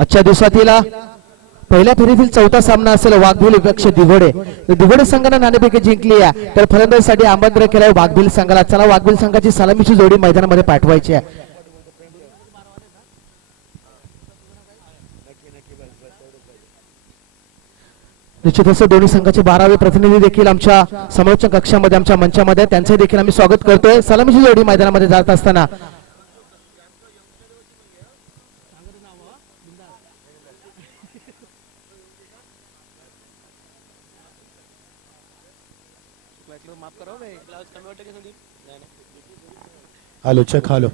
आजच्या दिवसातील पहिल्या फेरीतील चौथा सामना असेल वाघबिल विपक्ष दिघोडे. दिघोडे संघाने नाणेफेक जिंकली आहे तर फलंदाजीसाठी आमंत्रण केलं वाघबिल संघाला. चला वाघबिल संघाची सलामीची जोडी मैदानामध्ये पाठवायची आहे. निश्चितच दोन्ही संघाचे 12वे प्रतिनिधी देखील आमच्या समोरच्या कक्षामध्ये आमच्या मंचामध्ये त्यांचे देखील आम्ही स्वागत करतोय. सलामीची जोडी मैदानामध्ये जात असताना हेलो चेक हेलो।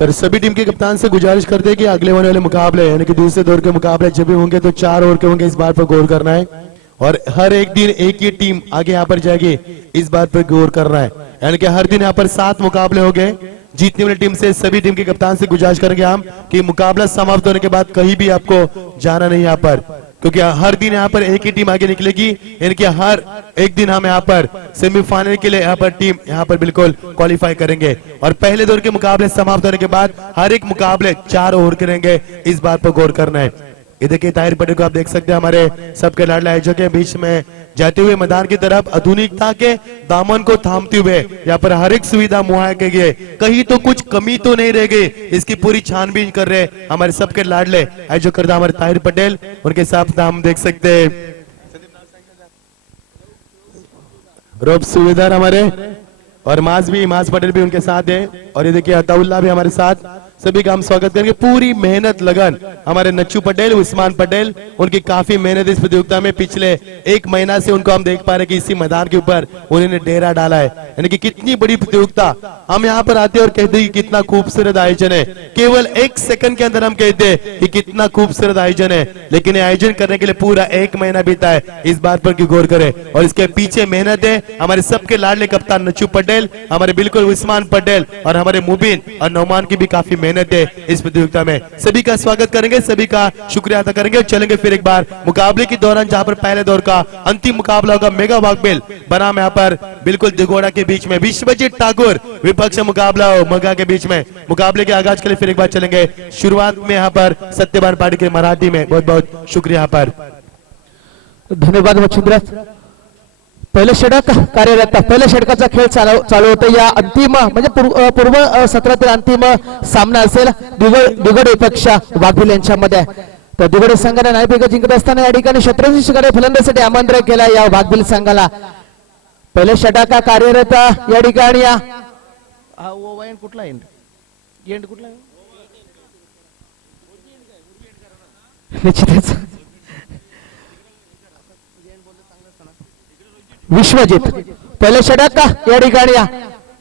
पर सभी टीम के कप्तान से गुजारिश करते हैं कि अगले होने वाले मुकाबले यानी कि दूसरे दौर के मुकाबले जब भी होंगे तो 4 ओवर के होंगे, इस बात पर गौर करना है। और हर एक दिन एक ही टीम आगे यहाँ पर जाएगी, इस बात पर गौर करना है। यानी कि हर दिन यहाँ पर 7 मुकाबले हो गए। जीतने वाली टीम से सभी टीम के कप्तान से गुजारिश करेंगे हम कि मुकाबला समाप्त होने के बाद कहीं भी आपको जाना नहीं यहाँ पर, क्योंकि हर दिन यहाँ पर एक ही टीम आगे निकलेगी। यानी कि हर एक दिन हम यहाँ पर सेमीफाइनल के लिए यहाँ पर टीम यहाँ पर बिल्कुल क्वालिफाई करेंगे। और पहले दौर के मुकाबले समाप्त होने के बाद हर एक मुकाबले 4 ओवर करेंगे, इस बात पर गौर करना है। ये देखिए ताहिर पटेल को आप देख सकते हैं हमारे सबके लाडला आयोजक के बीच में जाते हुए मैदान की तरफ आधुनिकता के दामन को थामते हुए यहाँ पर हर एक सुविधा मुहैया की गई, कहीं तो कुछ कमी तो नहीं रह गई, इसकी पूरी छानबीन कर रहे हमारे सबके लाडले आयोजक करता हमारे ताहिर पटेल। उनके साथ हम देख सकते हैं रोब सुविधा हमारे और माज पटेल भी उनके साथ है। और ये देखिए अताउल्ला भी हमारे साथ, सभी का हम स्वागत करेंगे। पूरी मेहनत लगन हमारे नच्चू पटेल, उस्मान पटेल, उनकी काफी मेहनत इस प्रतियोगिता में। पिछले 1 महीना से उनको हम देख पा रहे हैं कि इसी मैदान के ऊपर उन्होंने डेरा डाला है। यानी कि कितनी बड़ी प्रतियोगिता, हम यहाँ पर आते हैं और कहते हैं कि कितना खूबसूरत आयोजन है। केवल 1 सेकंड के अंदर हम कहते हैं कि कितना खूबसूरत आयोजन है, लेकिन ये आयोजन करने के लिए पूरा 1 महीना बीता है, इस बात पर क्यों गौर करें। और इसके पीछे मेहनत है हमारे सबके लाडले कप्तान नच्चू पटेल, हमारे बिल्कुल उस्मान पटेल और हमारे मुबीन और नौमान की भी काफी मेहनत है इस प्रतियोगिता में। सभी का स्वागत करेंगे, सभी का शुक्रिया अदा करेंगे और चलेंगे फिर एक बार मुकाबले के दौरान, जहां पर पहले दौर का अंतिम मुकाबला होगा मेगा वाघबिल बनाम यहाँ पर बिल्कुल दिघोड़ा के बीच में विश्वजीत ठाकुर विपक्ष मुकाबला हो मगा के बीच में। मुकाबले के आगाज के लिए फिर एक बार चलेंगे शुरुआत में यहाँ पर सत्यवान पार्टी के मराठी में। बहुत बहुत शुक्रिया यहाँ पर, धन्यवाद मच्छिंद्र। पहिले षटक कार्यरत, पहिल्या षटकाचा खेळ चालू होता। या अंतिम म्हणजे पूर्व सत्रातील अंतिम सामना असेल दिघोडे विपक्ष वाघबिल यांच्यामध्ये। तर दिघोडे संघाने नाणेफेक जिंकत असताना या ठिकाणी शतरंजी शिकारी फलंदाजीसाठी आमंत्रण केलं या वाघबिल संघाला। पहिले षटक कार्यरत या ठिकाणी कुठला एंड कुठला निश्चितच विश्वजित पहिले षटक या ठिकाणी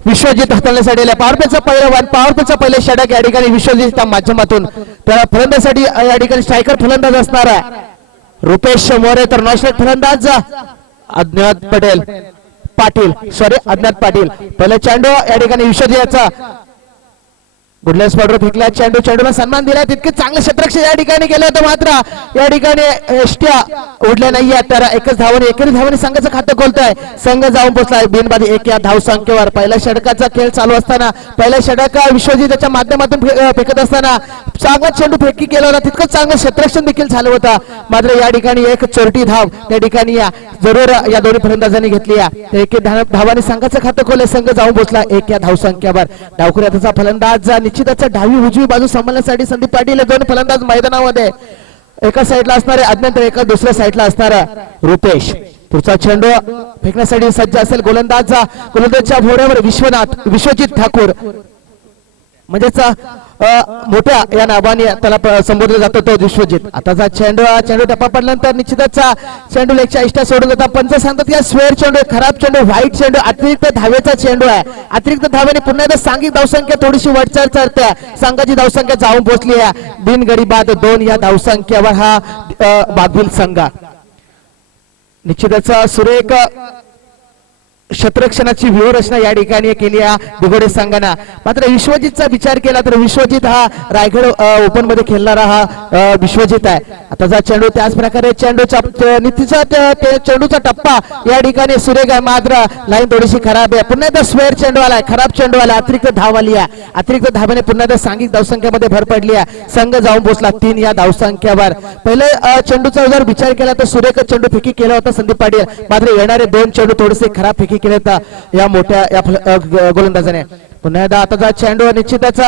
विश्वजित हाताळण्यासाठी पॉवरप्लेचा पहिले षटक या ठिकाणी विश्वजितच्या माध्यमातून त्याला फलंदाजीसाठी या ठिकाणी स्ट्रायकर फलंदाज असणार आहे रुपेश मोरे, तर नॉनस्ट्राईक फलंदाज अज्ञात पाटील। पहिले चेंडू या ठिकाणी विश्वजितचा गुडल्या स्पॉटवर फेकला चेंडूला सन्मान दिला, तितके चांगले क्षेत्ररक्षण या ठिकाणी केलं होतं, मात्र या ठिकाणी एष्ट्या उडल्या नाहीये। तर एकच धावने संघाचं खातं खोलतोय, संघ जाऊन पोहोचलाय बिनबादी 1 या धाव संख्येवर। पहिल्या षटकाचा खेळ चालू असताना पहिल्या षटक विश्वजितच्या माध्यमातून फेकत असताना चांगला चेंडू फेकी केला होता, तितकं चांगलं क्षेत्ररक्षण देखील झालं होतं, मात्र या ठिकाणी एक चोरटी धाव या ठिकाणी जरूर या दोन्ही फलंदाजांनी घेतली आहे। 1 धावाने संघाचं खातं खोलले, संघ जाऊन पोहोचला 1 या धाव संख्येवर। डावखुऱ्याचा फलंदाज निश्चितच डावी उजवी बाजू सांभाळण्यासाठी संदीप पाटील दोन फलंदाज मैदानामध्ये, एका साईडला असणारे अज्ञात, एका दुसऱ्या साईडला असणारा रुपेश। पुढचा चेंडू फेकण्यासाठी सज्ज असेल गोलंदाजच्या भोवऱ्यावर विश्वजित ठाकूर, म्हणजेच मोठ्या या नावाने त्याला संबोधलं जातं तो विश्वजित। आताचा चेंडू टप्पा पडल्यानंतर निश्चितच चेंडू लेगच्या इष्टा सोडून जातात। पंच सांगतात या स्क्वेअर चेंडू, खराब चेंडू, व्हाईट चेंडू, अतिरिक्त धावेचा चेंडू आहे। अतिरिक्त धावेने पुन्हा एकदा सांघिक धावसंख्या थोडीशी वरचढ चढते, संघाची धावसंख्या जाऊन पोहोचली आहे बिनगडी बाद 2 या धावसंख्येवर हा वाघबिल संघ। निश्चितच सुरेख क्षेत्ररक्षणाची व्यूहरचना या ठिकाणी केली आहे दिगोडे संघाने. मात्र विश्वजितचा विचार केला तर विश्वजित हा रायगड ओपन मध्ये खेळणारा हा विश्वजित आहे. आताचा चेंडू त्याच प्रकारे चेंडूचा नीतीचा चेंडूचा टप्पा या ठिकाणी सुरेख आहे. मात्र लाईन थोडीशी खराब आहे. पुन्हा एकदा स्क्वेअर चेंडू आलाय, खराब चेंडू आला, अतिरिक्त धाव आली आहे. अतिरिक्त धावाने पुन्हा एकदा सांघिक धावसंख्येमध्ये भर पडली आहे. संघ जाऊन पोहोचला 3 या धावसंख्येवर. पहिले चेंडूचा जर विचार केला तर सुरेख चेंडू फेकी केला होता संदीप पाटील. मात्र येणारे 2 चेंडू थोडेसे खराब फेकी केले या मोठ्या या गोलंदाजाने. पुन्हा एकदा आताचा चेंडू निश्चितच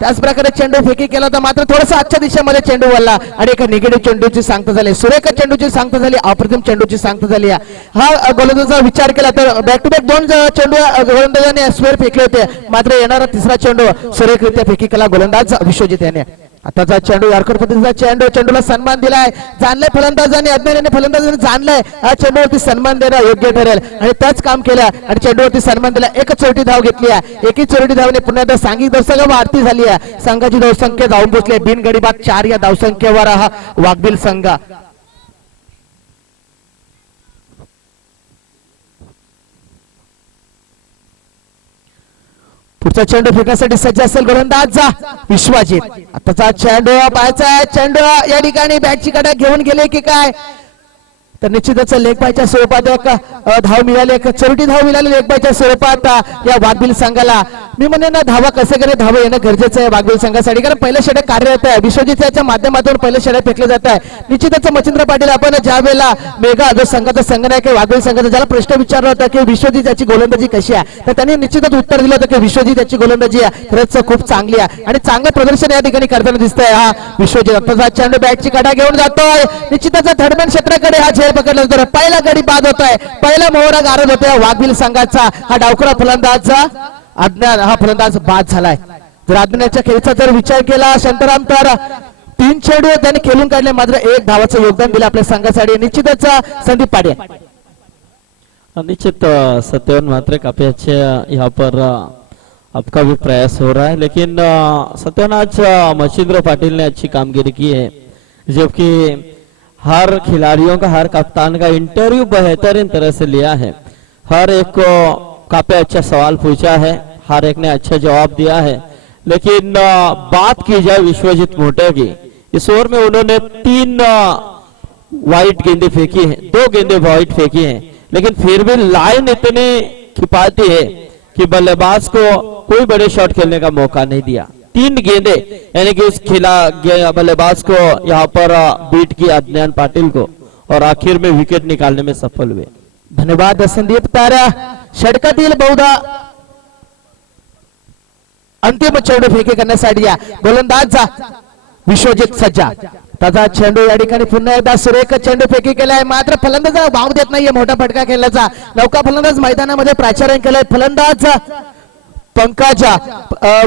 त्याच प्रकारे चेंडू फेकी केला होता. मात्र थोडासा आजच्या दिशेमध्ये चेंडू वळला आणि एक निगेटिव्ह चेंडूची सांगता झाली. सुरेख चेंडूची सांगता झाली, अप्रतिम चेंडूची सांगता झाली. हा गोलंदाजाचा विचार केला तर बॅक टू बॅक 2 चेंडू गोलंदाजाने स्क्वेअर फेकले होते. मात्र येणारा तिसरा चेंडू सुरेखरित्या फेकी केला गोलंदाज विश्वजित याने. आताचा चेंडू यारकर पद्धतीचा चेंडू, चेंडूला सन्मान दिलाय. जाणलाय फलंदाजाने, अज्ञानाने फलंदाजाने जाणलाय हा चेंडूवरती सन्मान देणं योग्य ठरेल आणि त्याच काम केलं आणि चेंडूवरती सन्मान दिला. एक चौथी धाव घेतली आहे. एकी चौथी धावने पुन्हा एकदा सांघिक धावसंख्या वाढती झाली आहे. संघाची धावसंख्या जाऊन पोहोचली बिनगडी बाद 4 या धावसंख्येवर हा वाघबिल संघ. पुढचा चेंडू फेकण्यासाठी सज्ज असेल गोलंदाज विश्वजित. आताचा चेंडू पाहायचा, चेंडू या ठिकाणी बॅटची कडा घेऊन गेले की काय, तर निश्चितच लेग बायच्या स्वरूपात एक धाव मिळाली, एक चौथी धाव मिळाली लेग बायच्या स्वरूपात या वाघबिल संघाला. मी म्हणेन ना धावा कसे करे धाव येणं गरजेचं आहे वाघबिल संघासाठी, कारण पहिलं षटक कार्यरत आहे. विश्वजित याच्या माध्यमातून पहिलं षटक फेकलं जात आहे. निश्चितच मच्छिंद्र पाटील आपण ज्या वेळेला मेघा जो संघाचा संघनायक आहे वाघबिल संघाचा, ज्याला प्रश्न विचारला होता की विश्वजित याची गोलंदाजी कशी आहे, तर त्यांनी निश्चितच उत्तर दिलं होतं की विश्वजित याची गोलंदाजी आहे खरंच खूप चांगली आहे आणि चांगलं प्रदर्शन या ठिकाणी करताना दिसतंय हा विश्वजित. आताचा चेंडू बॅटची कडा घेऊन जातोय. निश्चितच थर्डमॅन क्षेत्राकडे हा झेल पकडला तर पहिला गडी बाद होतोय, पहिला मोहरा गारद होतोय वाघबिल संघाचा. हा डावखुरा फलंदाज अज्ञान हा फलंदाज बाद झालाय. जर अज्ञानाच्या खेळीचा जर विचार केला शांताराम तर 3 चेंडू त्याने खेळून काढले, मात्र 1 धावाचं योगदान दिलं आपल्या संघासाठी. निश्चितच संदीप पाटील निश्चित सत्यवन मात्र काफी अच्छे यहाँ पर आपका भी प्रयास हो रहा है, लेकिन सत्यवन आज मच्छिंद्र पाटिल ने अच्छी कामगिरी की है, जबकि हर खिलाड़ियों का हर कप्तान का इंटरव्यू बेहतरीन तरह से लिया है। हर एक को काफी अच्छा सवाल पूछा है, हर एक ने अच्छा जवाब दिया है। लेकिन बात की जाए विश्वजीत मोटे की, इस ओवर में उन्होंने 3 वाइट गेंदे फेंकी है, 2 गेंदे वाइट फेंकी हैं, लेकिन फिर भी लाइन इतनी किफायती है कि बल्लेबाज को कोई बड़े शॉट खेलने का मौका नहीं दिया। 3 गेंदे यानी कि उस बल्लेबाज को यहाँ पर बीट किया अज्ञान पाटिल को और आखिर में विकेट निकालने में सफल हुए। धन्यवाद संदीप तारा. षटकातील बहुधा अंतिम चेंडू फेकी करण्यासाठी या गोलंदाज विश्वजित सज्जा. त्याचा चेंडू या ठिकाणी पुन्हा एकदा सुरेख चेंडू फेकी केलाय, मात्र फलंदाज भाव देत नाहीये मोठा फटका खेळण्याचा. नौका फलंदाज मैदानामध्ये प्राचार्य केलाय, फलंदाज पंकज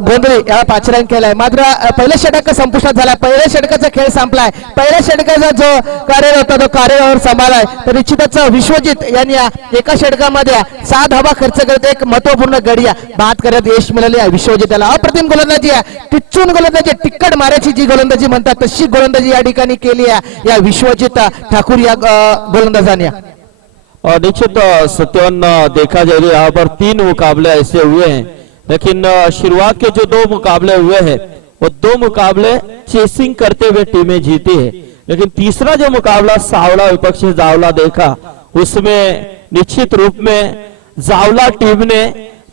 गोंधळे याला पाचारण केलाय. मात्र पहिल्या षटक संपुष्टात झाला, पहिल्या षटकाचा खेळ संपलाय. पहिल्या षटकाचा जो कार्य होता तो कार्यावर संभाळाय, तर निश्चितच विश्वजित यांनी एका षटकामध्ये 6 धावा खर्च करत एक महत्वपूर्ण गडी बाद करत यश मिळाले आहे विश्वजिताला. अप्रतिम गोलंदाजी आहे, टिच्चून गोलंदाजी, टिक्कट मारायची जी गोलंदाजी म्हणतात तशी गोलंदाजी या ठिकाणी केली आहे या विश्वजित ठाकूर या गोलंदाजाने. और निश्चित सत्यवन देखा जाए यहाँ पर 3 मुकाबले ऐसे हुए हैं, लेकिन शुरुआत के जो 2 मुकाबले हुए हैं वो 2 मुकाबले चेसिंग करते हुए टीमें जीती है, लेकिन तीसरा जो मुकाबला सावला विपक्षी जावला देखा उसमें निश्चित रूप में जावला टीम ने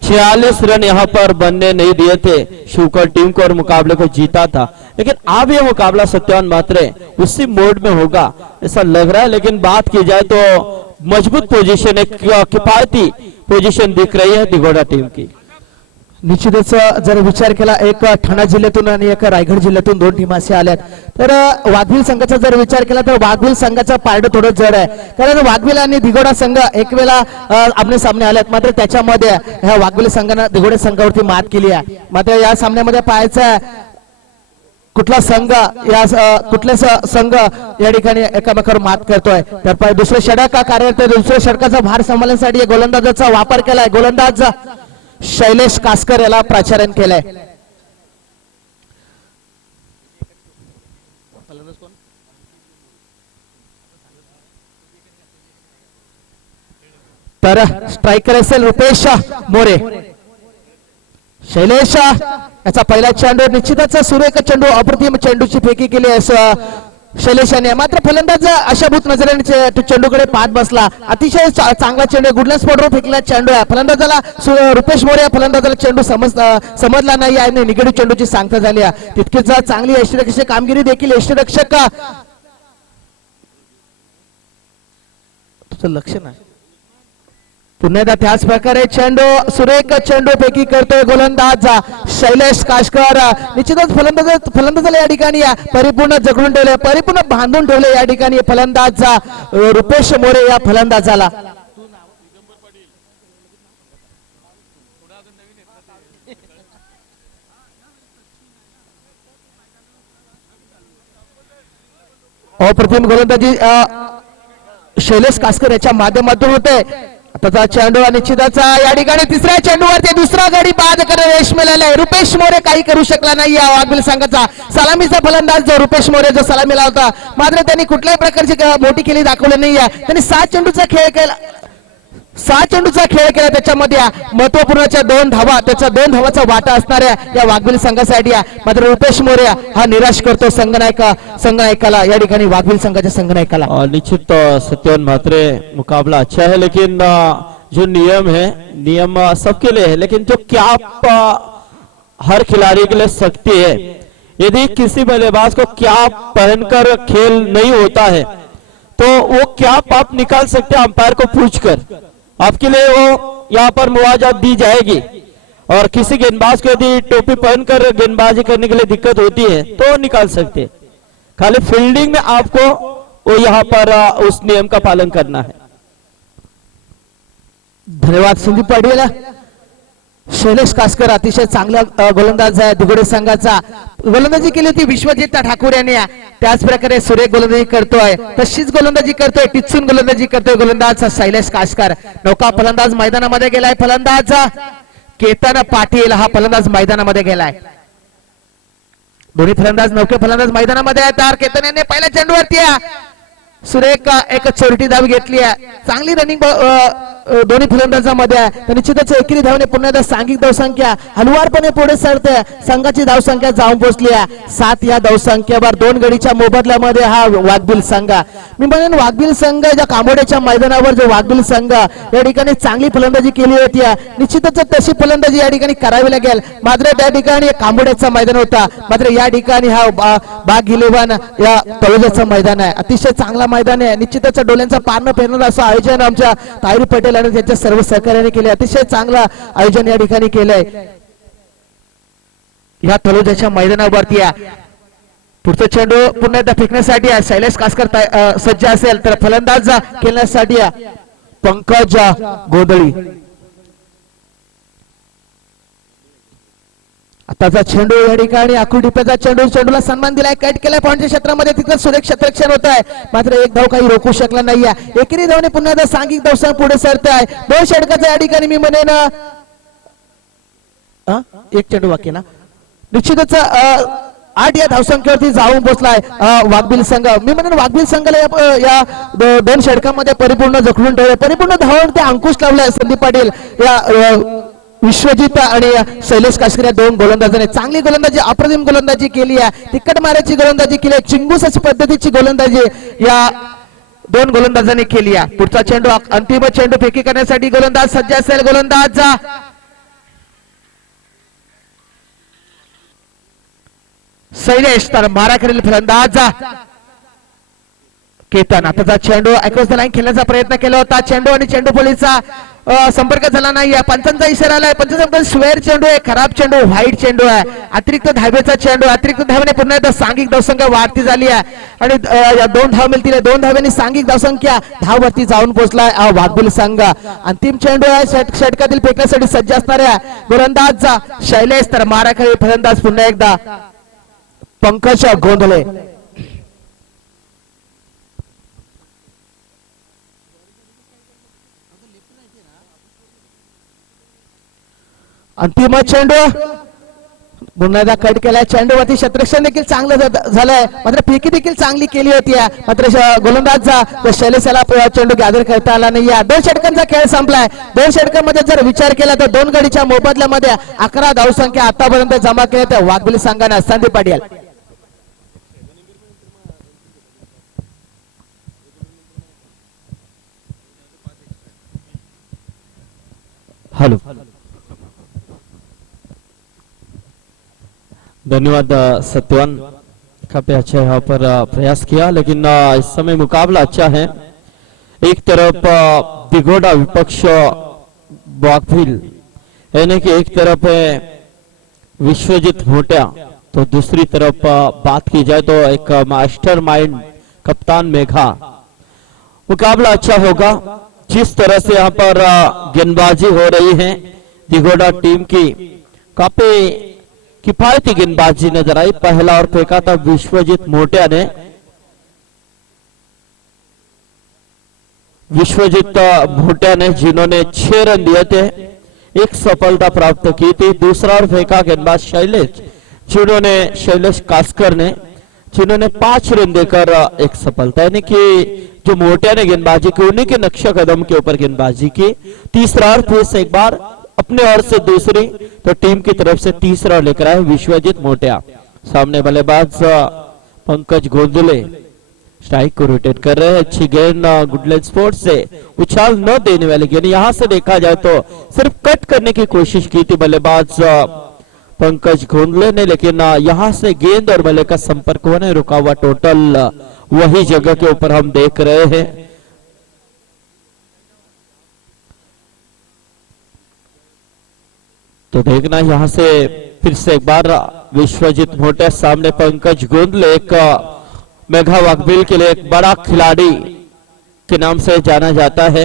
46 रन यहाँ पर बनने नहीं दिए थे शुकर टीम को और मुकाबले को जीता था। लेकिन अब ये मुकाबला सत्यवान मात्र उसी मोड में होगा ऐसा लग रहा है, लेकिन बात की जाए तो मजबूत पोजीशन, एक किफायती पोजीशन दिख रही है दिगोडा टीम की. निश्चितच जर विचार केला एक ठाणा जिल्ह्यातून आणि एक रायगड जिल्ह्यातून 2 टीम असे आल्यात, तर वाघबिल संघाचा जर विचार केला तर वाघबिल संघाचा पारड थोडं जड आहे, कारण वाघबिल आणि दिगोडा संघ एक वेळा आमने सामने आल्यात. मात्र त्याच्यामध्ये ह्या वाघबिल संघाने दिगोडा संघावरती मात केली आहे. मात्र या सामन्यामध्ये पाहायचं कुठला संघ कुठले संघ या ठिकाणी एकामेकावर मात करतोय. तर दुसरे षटक कार्यरत, दुसऱ्या षटकाचा भार सांभाळण्यासाठी गोलंदाजाचा वापर केलाय. गोलंदाज शैलेश कासकर याला प्राचारण केलंय. तर स्ट्रायकर असेल रुपेश मोरे. शैलेश याचा पहिला चेंडू निश्चितच सुरेख चेंडू अप्रतिम चेंडूची फेकी केली शैलेश याने. मात्र फलंदाज अशाभूत नजरेने चेंडूकडे पाहत बसला. अतिशय चांगला चेंडू गुडलंस स्पॉटवर फेकला चेंडू आहे. फलंदाजाला रुपेश मोरे फलंदाजाला चेंडू समजला नाही आणि निगडीत चेंडूची सांगता झाली. तितकीच चांगली यष्टीरक्षक कामगिरी देखील यष्टीरक्षक तुझं लक्ष नाही. पुन्हा एकदा त्याच प्रकारे चेंडू सुरेख चेंडू पैकी करतोय गोलंदाज शैलेश काशकर. निश्चितच फलंदाजाला या ठिकाणी परिपूर्ण जगडून ठेवले, परिपूर्ण बांधून ठेवले या ठिकाणी फलंदाज रुपेश मोरे या फलंदाजाला. अप्रतिम गोलंदाजी शैलेश कासकर याच्या माध्यमातून होते. आताचा चेंडू निश्चितच या ठिकाणी तिसऱ्या चेंडूवरती दुसरा गडी बाद करत यश मिळालंय. रुपेश मोरे काही करू शकला नाही या वाघबिल संघाचा. सलामीचा फलंदाज जो रुपेश मोरे जो सलामीला होता, मात्र त्यांनी कुठल्याही प्रकारची मोठी केली दाखवली नाही. त्यांनी 7 चेंडूचा खेळ केला, 6 चेंडूचा खेळ केला. त्याच्यामध्ये महत्वपूर्णच्या 2 धावा, त्याचा 2 धावाचा वाटा असणाऱ्या या वाघबिल संघासाठी. मात्र रुपेश मोरे हा निराश करतो संघनायकाला या ठिकाणी वाघबिल संघाच्या संघनायकाला. निश्चित सत्यवान म्हात्रे मुकाबला अच्छा है, लेकिन जो नियम है नियम सबके लिए है, लेकिन जो कैप हर खिलाड़ी के लिए सख्ती है. यदि किसी बल्लेबाज को कैप पहनकर खेल नहीं होता है तो वो कैप आप निकाल सकते हैं अंपायर को पूछकर. आपके लिए वो यहाँ पर मुआवजा दी जाएगी. और किसी गेंदबाज को यदि टोपी पहनकर गेंदबाजी करने के लिए दिक्कत होती है तो वो निकाल सकते. खाली फील्डिंग में आपको वो यहाँ पर उस नियम का पालन करना है. धन्यवाद संदीप पाटील. शैलेश कासकर अतिशय चांगला गोलंदाज आहे. दिगोडे संघाचा गोलंदाजी केली होती विश्वजित ठाकूर यांनी. त्याच प्रकारे सुरेख गोलंदाजी करतोय, तशीच गोलंदाजी करतोय, टिचून गोलंदाजी करतोय गोलंदाज शैलेश कासकर. नौका फलंदाज मैदानामध्ये गेलाय. फलंदाज केतन पाटील हा फलंदाज मैदानामध्ये गेलाय. दोन्ही फलंदाज नौके फलंदाज मैदानामध्ये आहेत. तर केतन यांनी पहिल्या चेंडूवरती सुरेख एक चोरटी धाव घेतली आहे. चांगली रनिंग दोन्ही फलंदाजांमध्ये आहे. तर निश्चितच एकेरी धावने पुन्हा एकदा सांघिक धावसंख्या हलवारपणे पुढे सरते. संघाची धावसंख्या जाऊन पोहोचली आहे 7. या धावसंख्येवर 2 गडीच्या मोबदल्यामध्ये हा वाघबिल संघ, मी म्हणेन वाघबिल संघ ज्या कामोड्याच्या मैदानावर जो वाघबिल संघ या ठिकाणी चांगली फलंदाजी केली होती, निश्चितच तशी फलंदाजी या ठिकाणी करावी लागेल. मात्र त्या ठिकाणी कामोड्याचा मैदान होता, मात्र या ठिकाणी हा बाग इलेव्हन या तळोजाचं मैदान आहे. अतिशय चांगला मैदान आहे. निश्चितच डोल्यांचा पार न फेरणार असं आयोजन आमच्या ताहिर पटेल आणि त्यांच्या सर्व सहकार्याने केले. अतिशय चांगलं आयोजन या ठिकाणी केलंय या तळोजाच्या मैदानावरती. पुढचा चेंडू पुन्हा एकदा फेकण्यासाठी शैलेश कासकर सज्ज असेल तर फलंदाज खेळण्यासाठी पंकज गोंधळी. आताचा चेंडू या ठिकाणी आकुटिप्याचा चेंडूला सन्मान दिलाय, कट केलाय पॉइंटच्या क्षेत्रामध्ये. तिथं सुरेख क्षेत्ररक्षण होत आहे, मात्र एक धाव काही रोखू शकला नाहीये. एकेरी धावने पुन्हा एकदा सांघिक धावसंख्या पुढे सरत आहे. 2 षटकाचा या ठिकाणी मी म्हणेन 1 चेंडू बाकी ना. निश्चितच 8 या धावसंख्येवरती जाऊन पोहोचलाय वाघबिल संघ. मी म्हणेन वाघबिल संघाला या 2 षटकामध्ये परिपूर्ण जखडून ठेवले, परिपूर्ण धावून ते अंकुश लावलाय संदीप पाटील या विश्वजित आणि शैलेश कासकर या 2 गोलंदाजांनी. चांगली गोलंदाजी, अप्रतिम गोलंदाजी केली आहे. तिक्कट मारायची गोलंदाजी केली आहे, चिंगूस अशी पद्धतीची गोलंदाजी या 2 गोलंदाजांनी केली आहे. पुढचा चेंडू अंतिम चेंडू फेकी करण्यासाठी गोलंदाज सज्ज असेल. गोलंदाज शैलेश, तर मारा करेल फलंदाज केतन. आताचा चेंडू अक्रॉस द लाईन खेळण्याचा प्रयत्न केला होता. चेंडू आणि चेंडू पोलीचा संपर्क झाला नाही. पंचांचा इशारा आलाय. पंचांचा स्क्वेअर चेंडू आहे, खराब चेंडू, व्हाईट चेंडू आहे. अतिरिक्त धावेचा चेंडू, अतिरिक्त धावेने पुन्हा एकदा सांघिक धावसंख्या वाढती झाली आहे आणि 2 धाव मिळतील. 2 धावेने सांघिक धावसंख्या धाववरती जाऊन पोहोचलाय वाघबिल संघ. अंतिम चेंडू आहे षटकातील फेकण्यासाठी सज्ज असणाऱ्या गोलंदाज शैलेश, तर मारा करेल फलंदाज पुन्हा एकदा पंकज गोंधळे. अंतिम चेंडू पुन्हा एकदा कट केलाय चेंडूवरती क्षेत्ररक्षण देखील चांगलं झालंय, मात्र फेकी देखील चांगली केली होती. मात्र गोलंदाजचा शैलेश याला चेंडू गॅदर करता आला नाही. 2 षटकांचा खेळ संपलाय. 2 षटकांमध्ये जर विचार केला तर 2 गडीच्या मोबदल्यामध्ये 11 धावसंख्या आतापर्यंत जमा केल्या त्या वाघबिली संघाने. संदीप पाटील हेलो, धन्यवाद सत्यवान, काफी अच्छा यहाँ पर प्रयास किया, लेकिन इस समय मुकाबला अच्छा है. एक तरफ दिघोड़ा विपक्ष वाघभिल, यानी कि एक तरफ है विश्वजीत भोटिया, तो दूसरी तरफ बात की जाए तो एक मास्टरमाइंड कप्तान मेघा. मुकाबला अच्छा होगा. जिस तरह से यहाँ पर गेंदबाजी हो रही है दिघोड़ा टीम की, काफी किफायती गेंदबाजी नजर आई. पहला और फेंका था विश्वजीत मोटिया ने. विश्वजीत भोटिया ने, जिन्होंने 6 रन दिए थे, 1 सफलता प्राप्त की थी. दूसरा और फेंका गेंदबाज शैलेश कास्कर ने, जिन्होंने 5 रन देकर 1 सफलता, यानी कि जो मोटिया ने गेंदबाजी की उन्हीं के नक्शा कदम के ऊपर गेंदबाजी की. तीसरा और फिर से एक बार अपने ओर से दूसरी, तो टीम की तरफ से तीसरा लेकर आए विश्वजीत मोटिया. सामने बल्लेबाज पंकज गोंदले स्ट्राइक को रोटेट कर रहे हैं. अच्छी गेंद गुडलैंड स्पोर्ट्स से, उछाल न देने वाली गेंद. यहां से देखा जाए तो सिर्फ कट करने की कोशिश की थी बल्लेबाज पंकज गोंदले ने, लेकिन यहां से गेंद और बल्ले का संपर्क हुआ नहीं, रुका हुआ. टोटल वही जगह के ऊपर हम देख रहे हैं. तो देखना यहां से फिर से एक बार विश्वजीत मोटिया, सामने पंकज गोंदले, एक मेघा वाघबिल के लिए एक बड़ा खिलाड़ी के नाम से जाना जाता है.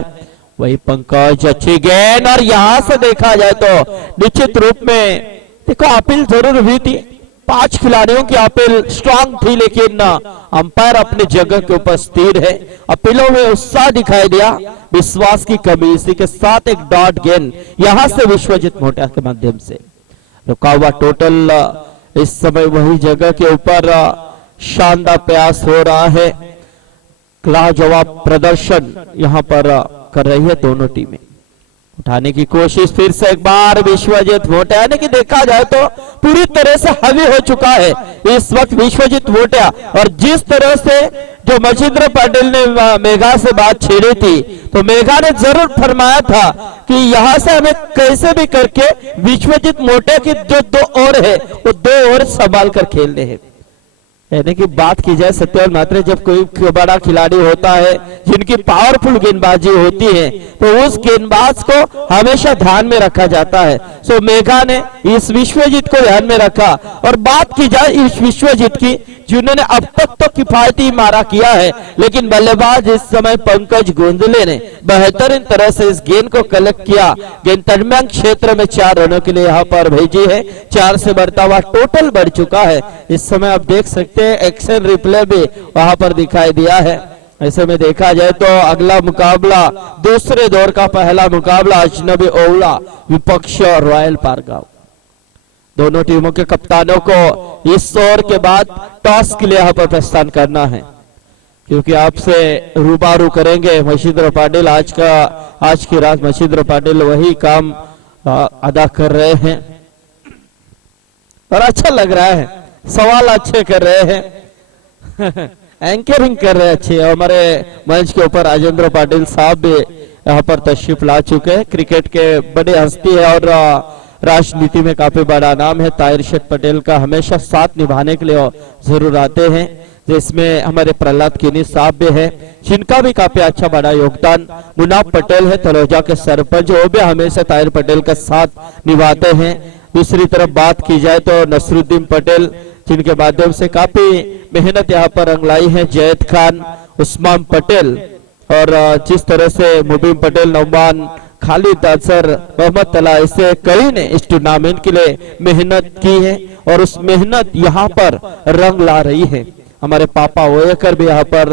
वही पंकज, अच्छी गेंद, और यहां से देखा जाए तो निश्चित रूप में देखो अपील जरूर हुई थी. 5 खिलाड़ियों की अपील स्ट्रांग थी, लेकिन अंपायर अपनी जगह के ऊपर स्थिर है. अपीलों में उत्साह दिखाई दिया, विश्वास की कमी. इसी के साथ एक डॉट गेंद यहां से विश्वजीत मोटिया के माध्यम से रुका हुआ. टोटल इस समय वही जगह के ऊपर शानदार प्रयास हो रहा है. लाजवाब प्रदर्शन यहां पर कर रही है दोनों टीमें. उठाने की कोशिश फिर से एक बार विश्वजीत भोटिया, यानी कि देखा जाए तो पूरी तरह से हावी हो चुका है इस वक्त विश्वजीत भोटिया. और जिस तरह से जो मचिंद्र पाटिल ने मेघा से बात छेड़ी थी, तो मेघा ने जरूर फरमाया था कि यहां से हमें कैसे भी करके विश्वजीत भोटिया की जो 2 ओवर है वो 2 ओवर संभाल कर खेलने हैं. यानी कि बात की जाए सत्यवान मात्र, जब कोई बड़ा खिलाड़ी होता है जिनकी पावरफुल गेंदबाजी होती है, तो उस गेंदबाज को हमेशा ध्यान में रखा जाता है. सो मेघा ने इस विश्वजीत को ध्यान में रखा. और बात की जाए इस विश्वजीत की, जिन्होंने अब तक तो किफायती मारा किया है, लेकिन बल्लेबाज इस समय पंकज गोंदले ने बेहतरीन तरह से इस गेंद को कलेक्ट किया. गेंद दरमियान क्षेत्र में 4 रनों के लिए यहाँ पर भेजी है. 4 से बढ़ता हुआ टोटल बढ़ चुका है. इस समय आप देख सकते हैं एक्शन रिप्ले भी वहां पर दिखाई दिया है. ऐसे में देखा जाए तो अगला मुकाबला, दूसरे दौर का पहला मुकाबला अजनबी ओवला विपक्ष रॉयल पारगांव. दोनों टीमों के कप्तानों को इस ओवर के बाद टॉस के लिए यहाँ पर प्रस्थान करना है, क्योंकि आपसे रूबरू करेंगे मचिंद्र पाटिल. आज की रात मचिंद्र पाटिल वही काम अदा कर रहे हैं और अच्छा लग रहा है. सवाल अच्छे कर रहे हैं, एंकरिंग कर रहे हैं अच्छे. हमारे मंच के ऊपर राजेंद्र पाटिल साहब भी यहाँ पर तशरीफ ला चुके हैं. क्रिकेट के बड़े हस्ती है और राजनीति में काफी बड़ा नाम है. ताहिर शेठ पटेल का हमेशा साथ निभाने के लिए जरूर आते हैं, जिसमें हमारे प्रहलाद किनी साहब भी है, जिनका भी काफी अच्छा बड़ा योगदान. मुनाफ पटेल है तलोजा के सरपंच, वो भी हमेशा ताहिर पटेल का साथ निभाते हैं. दूसरी तरफ बात की जाए तो नसरुद्दीन पटेल, जिनके माध्यम से काफी मेहनत यहाँ पर रंगलाई है. जैद खान, उस्मान पटेल, और जिस तरह से मुबीन पटेल, नौमान, खालिद अजहर, मोहम्मद तला, इससे कई ने इस टूर्नामेंट के लिए मेहनत की है और उस मेहनत यहाँ पर रंग ला रही है. हमारे पापा ओयकर भी यहाँ पर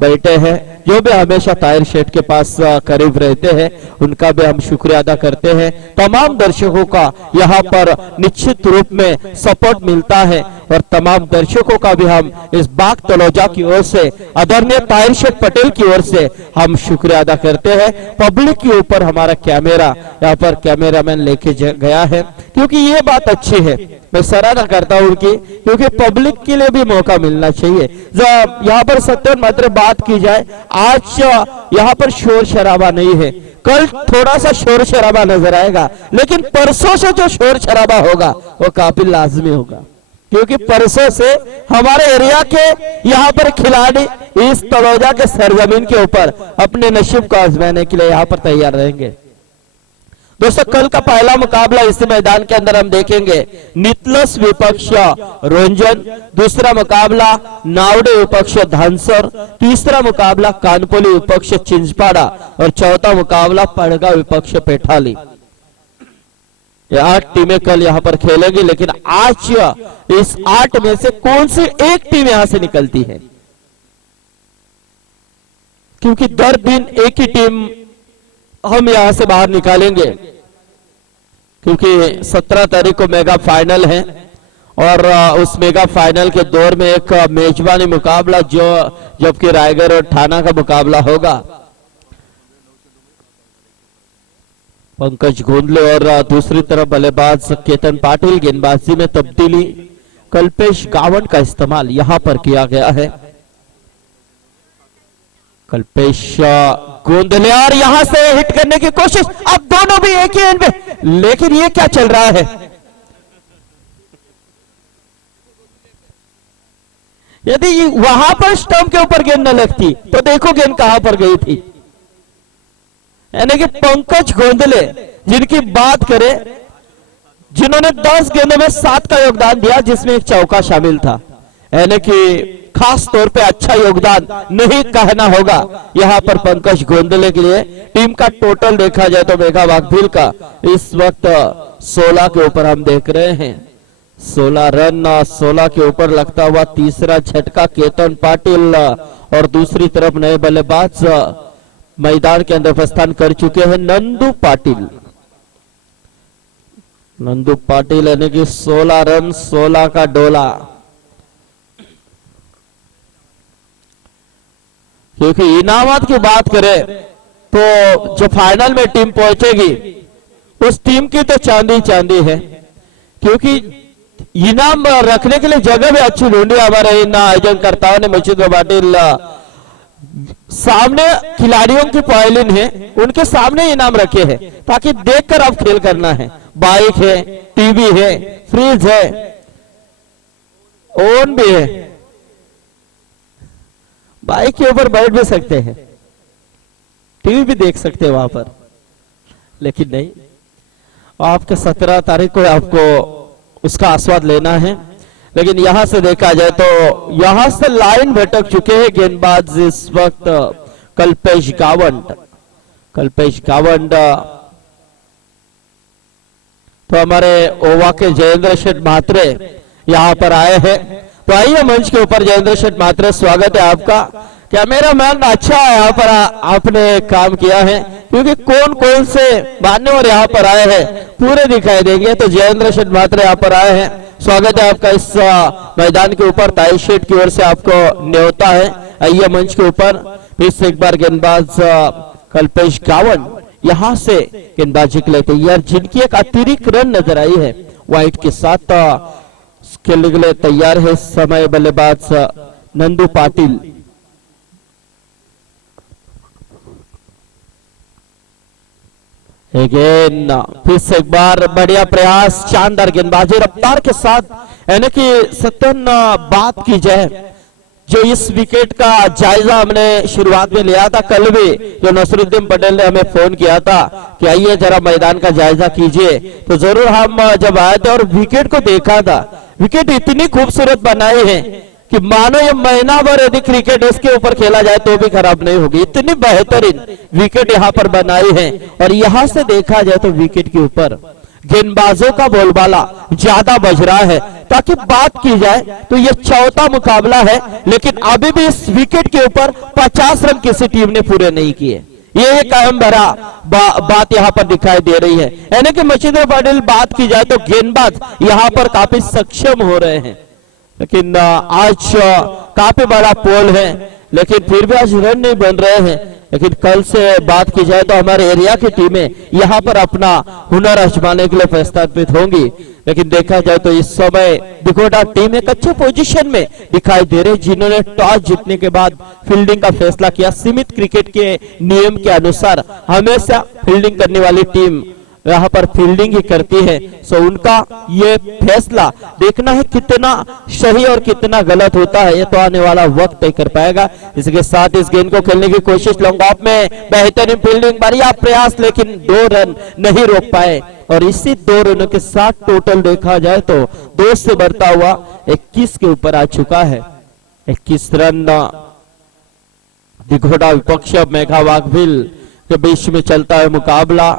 बैठे हैं, जो भी हमेशा ताहिर शेठ के पास करीब रहते हैं, उनका भी हम शुक्रिया अदा करते हैं। तमाम दर्शकों का यहाँ पर निश्चित रूप में सपोर्ट मिलता है और तमाम दर्शकों का भी हम इस बाग तलौजा की ओर से, आदरणीय ताहिर शेठ पटेल की ओर से हम शुक्रिया अदा करते हैं। पब्लिक के ऊपर हमारा कैमरा यहाँ पर कैमरामैन लेके गया है, क्योंकि ये बात अच्छी है, मैं सराहना करता हूँ उनकी, क्योंकि पब्लिक के लिए भी मौका मिलना चाहिए। जब यहाँ पर सत्य मात्र बात की जाए, आज यहाँ पर शोर शराबा नहीं है, कल थोड़ा सा शोर शराबा नजर आएगा, लेकिन परसों से जो शोर शराबा होगा वो काफी लाजमी होगा, क्योंकि परसों से हमारे एरिया के यहाँ पर खिलाड़ी इस तलौजा के सरजमीन के ऊपर अपने नसीब को आजमाने के लिए यहाँ पर तैयार रहेंगे। दोस्तों, कल का पहला मुकाबला इस मैदान के अंदर हम देखेंगे, नितलस विपक्ष रोंजन, दूसरा मुकाबला नावडे विपक्ष धानसर, तीसरा मुकाबला कानपोली विपक्ष चिंचपाड़ा और चौथा मुकाबला पड़गा विपक्ष पेठाली। ये 8 टीमें कल यहाँ पर खेलेंगी, लेकिन आज इस 8 में से कौन सी एक टीम यहां से निकलती है, क्योंकि दर दिन एक ही टीम हम यहां से बाहर निकालेंगे, क्योंकि 17 तारीख को मेगा फाइनल है और उस मेगा फाइनल के दौर में एक मेजबानी मुकाबला जबकि रायगढ़ और ठाणा का मुकाबला होगा। पंकज गोंदले और दूसरी तरफ बल्लेबाज केतन पाटिल, गेंदबाजी में तब्दीली, कल्पेश गावंड का इस्तेमाल यहां पर किया गया है। कल्पेश गोंदले और यहां से हिट करने की कोशिश, अब दोनों भी एक ही एंड पे, लेकिन ये क्या चल रहा है, यदि वहां पर स्टंप के ऊपर गेंद न लगती तो देखो गेंद कहां पर गई थी। यानी कि पंकज गोंदले जिनकी बात करें, जिन्होंने 10 गेंदों में 7 का योगदान दिया, जिसमें एक चौका शामिल था, यानी कि खास तौर पे अच्छा योगदान नहीं कहना होगा यहां पर पंकज गोंदले के लिए। टीम का टोटल देखा जाए तो मेघा वाघभील का इस वक्त 16 के ऊपर हम देख रहे हैं, 16 रन, 16 के ऊपर लगता हुआ तीसरा झटका केतन पाटिल और दूसरी तरफ नए बल्लेबाज मैदान के अंदर प्रस्थान कर चुके हैं नंदू पाटिल। नंदू पाटिल यानी कि 16 रन, 16 का डोला, क्योंकि इनामात की बात करें तो जो फाइनल में टीम पहुंचेगी उस टीम की तो चांदी चांदी है, क्योंकि इनाम रखने के लिए जगह भी अच्छी ढूंढी हमारे इन आयोजनकर्ताओं ने। मचिंद्र पाटिल सामने खिलाड़ियों की पॉइलिन है, उनके सामने इनाम रखे हैं ताकि देखकर अब खेल करना है। बाइक है, टीवी है, फ्रिज है, ओवन भी है, बाइक के ऊपर बैठ भी सकते हैं, टीवी भी देख सकते हैं वहां पर, लेकिन नहीं, आपके 17 तारीख को आपको उसका आस्वाद लेना है। लेकिन यहां से देखा जाए तो यहां से लाइन भटक चुके हैं गेंदबाज इस वक्त कल्पेश गावंड। कल्पेश गावंड तो हमारे ओवा के जयेंद्र शेठ म्हात्रे यहां पर आए हैं, तो आइए मंच के ऊपर जयेंद्र शेठ म्हात्रे, स्वागत है आपका। कैमरामैन अच्छा है, यहाँ पर आपने काम किया है, क्योंकि कौन कौन से मान्यवर यहाँ पर आए हैं पूरे दिखाई देंगे। तो जयेंद्र शेठ म्हात्रे यहाँ पर आए हैं, स्वागत है आपका इस मैदान के ऊपर। ताई शेठ की ओर से आपको न्योता है, आइए मंच के ऊपर। फिर से एक बार गेंदबाज कल्पेश गावंड यहां से गेंदबाजी के लिए तैयार, जिनकी एक अतिरिक्त रन नजर आई है, व्हाइट के साथ खेलने के लिए तैयार है समय बल्लेबाज नंदू पाटिल। अगेन फिर से एक बार बढ़िया प्रयास, शानदार गेंदबाजी रफ्तार के साथ। यानी कि सत्यन बात की जाए, जो इस विकेट का जायजा हमने शुरुआत में लिया था, कल भी जो नसरुद्दीन पटेल ने हमें फोन किया था कि आइए जरा मैदान का जायजा कीजिए, तो जरूर हम जब आए थे और विकेट को देखा था, विकेट इतनी खूबसूरत बनाई है कि मानो ये महीना भर यदि क्रिकेट इसके ऊपर खेला जाए तो भी खराब नहीं होगी, इतनी बेहतरीन विकेट यहाँ पर बनाई है। और यहाँ से देखा जाए तो विकेट के ऊपर गेंदबाजों का बोलबाला ज्यादा बज रहा है, ताकि बात की जाए तो ये चौथा मुकाबला है, लेकिन अभी भी इस विकेट के ऊपर 50 रन किसी टीम ने पूरे नहीं किए। ये एक अहम भरा बात यहाँ पर दिखाई दे रही है। यानी कि मच्छिंद्र पाटिल बात की जाए तो गेंदबाज यहाँ पर काफी सक्षम हो रहे हैं, लेकिन आज काफी बड़ा पोल है, लेकिन फिर भी आज रन नहीं बन रहे हैं। लेकिन कल से बात की जाए तो हमारे एरिया की टीमें यहाँ पर अपना हुनर आजमाने के लिए प्रस्तावित होंगी। लेकिन देखा जाए तो इस समय दिकोटा टीम एक अच्छे पोजीशन में दिखाई दे रही, जिन्होंने टॉस जीतने के बाद फील्डिंग का फैसला किया। सीमित क्रिकेट के नियम के अनुसार हमेशा फील्डिंग करने वाली टीम यहाँ पर फील्डिंग ही करती है। सो उनका ये फैसला देखना है कितना सही और कितना गलत होता है, ये तो आने वाला वक्त तय कर पाएगा। इसके साथ इस गेंद को खेलने की कोशिश, लॉन्ग ऑफ में बेहतरीन फील्डिंग, बढ़िया प्रयास, लेकिन 2 रन नहीं रोक पाए। और इसी 2 रनों के साथ टोटल देखा जाए तो 2 से बढ़ता हुआ 21 के ऊपर आ चुका है। 21 रन दिघोड़ा विपक्ष मेघा वाघभिल के बीच में चलता है मुकाबला।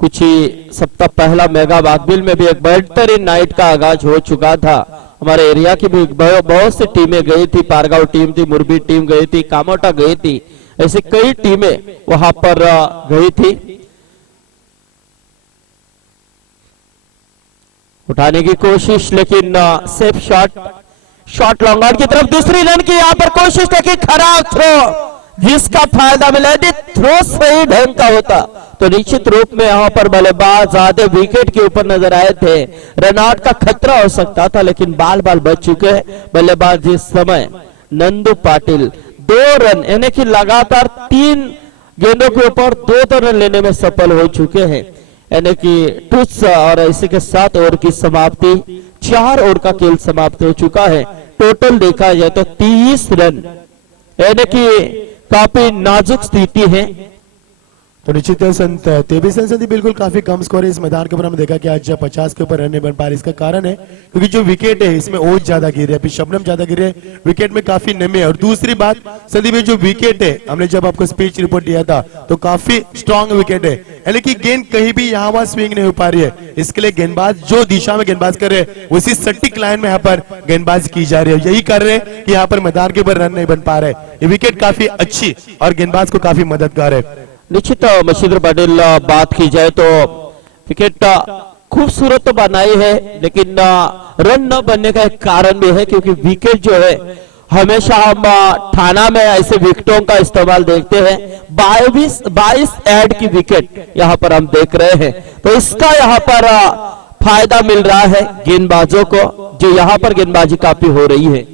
कुछ ही सप्ताह पहला मेगा वाघबिल में भी एक बेहतरीन नाइट का आगाज हो चुका था। हमारे एरिया की भी बहुत सी टीमें गई थी, पारगांव टीम थी, मुरबी टीम गई थी, कामोटा गई थी, ऐसे कई टीमें वहां पर गई थी। उठाने की कोशिश, लेकिन सेफ शॉट लॉन्ग ऑन की तरफ, दूसरी रन की यहाँ पर कोशिश, लेकिन खराब थ्रो, जिसका फायदा मिला। यदि थ्रो सही ढंग का होता तो निश्चित रूप में यहाँ पर बल्लेबाज आधे विकेट के ऊपर नजर आए थे, रनआउट का खतरा हो सकता था, लेकिन बाल बच चुके हैं बल्लेबाज इस समय नंदू पाटिल। 2 रन यानी कि लगातार 3 गेंदों के ऊपर 2 रन लेने में सफल हो चुके हैं, यानी कि टूस। और इसी के साथ ओवर की समाप्ति, 4 ओवर का खेल समाप्त हो चुका है। टोटल देखा जाए तो 30 रन, यानी कि काफी नाजुक स्थिति है। तो निश्चित है संत 23 रन से बिल्कुल काफी कम स्कोर है इस मैदान के ऊपर। हमने देखा कि आज 50 के ऊपर रन नहीं बन पा रहे। इसका कारण है क्योंकि जो विकेट है इसमें ओज ज्यादा गिरे, अभी शबनम ज्यादा गिरे, विकेट में काफी नमी है। और दूसरी बात संदीप, जो विकेट है, हमने जब आपको स्पीच रिपोर्ट दिया था तो काफी स्ट्रॉन्ग विकेट है, यानी कि गेंद कहीं भी यहाँ वहां स्विंग नहीं हो पा रही है। इसके लिए गेंदबाज जो दिशा में गेंदबाज कर रहे हैं उसी सटीक लाइन में यहाँ पर गेंदबाजी की जा रही है। यही कर रहे हैं कि यहाँ पर मैदान के ऊपर रन नहीं बन पा रहे। ये विकेट काफी अच्छी और गेंदबाज को काफी मददगार है। निश्चित मच्छिंद्र पाटिल बात की जाए तो विकेट खूबसूरत तो बनाई है, लेकिन रन न बनने का एक कारण भी है, क्योंकि विकेट जो है हमेशा हम थाना में ऐसे विकेटों का इस्तेमाल देखते हैं। 22 एड की विकेट यहाँ पर हम देख रहे हैं, तो इसका यहाँ पर फायदा मिल रहा है गेंदबाजों को, जो यहाँ पर गेंदबाजी काफी हो रही है।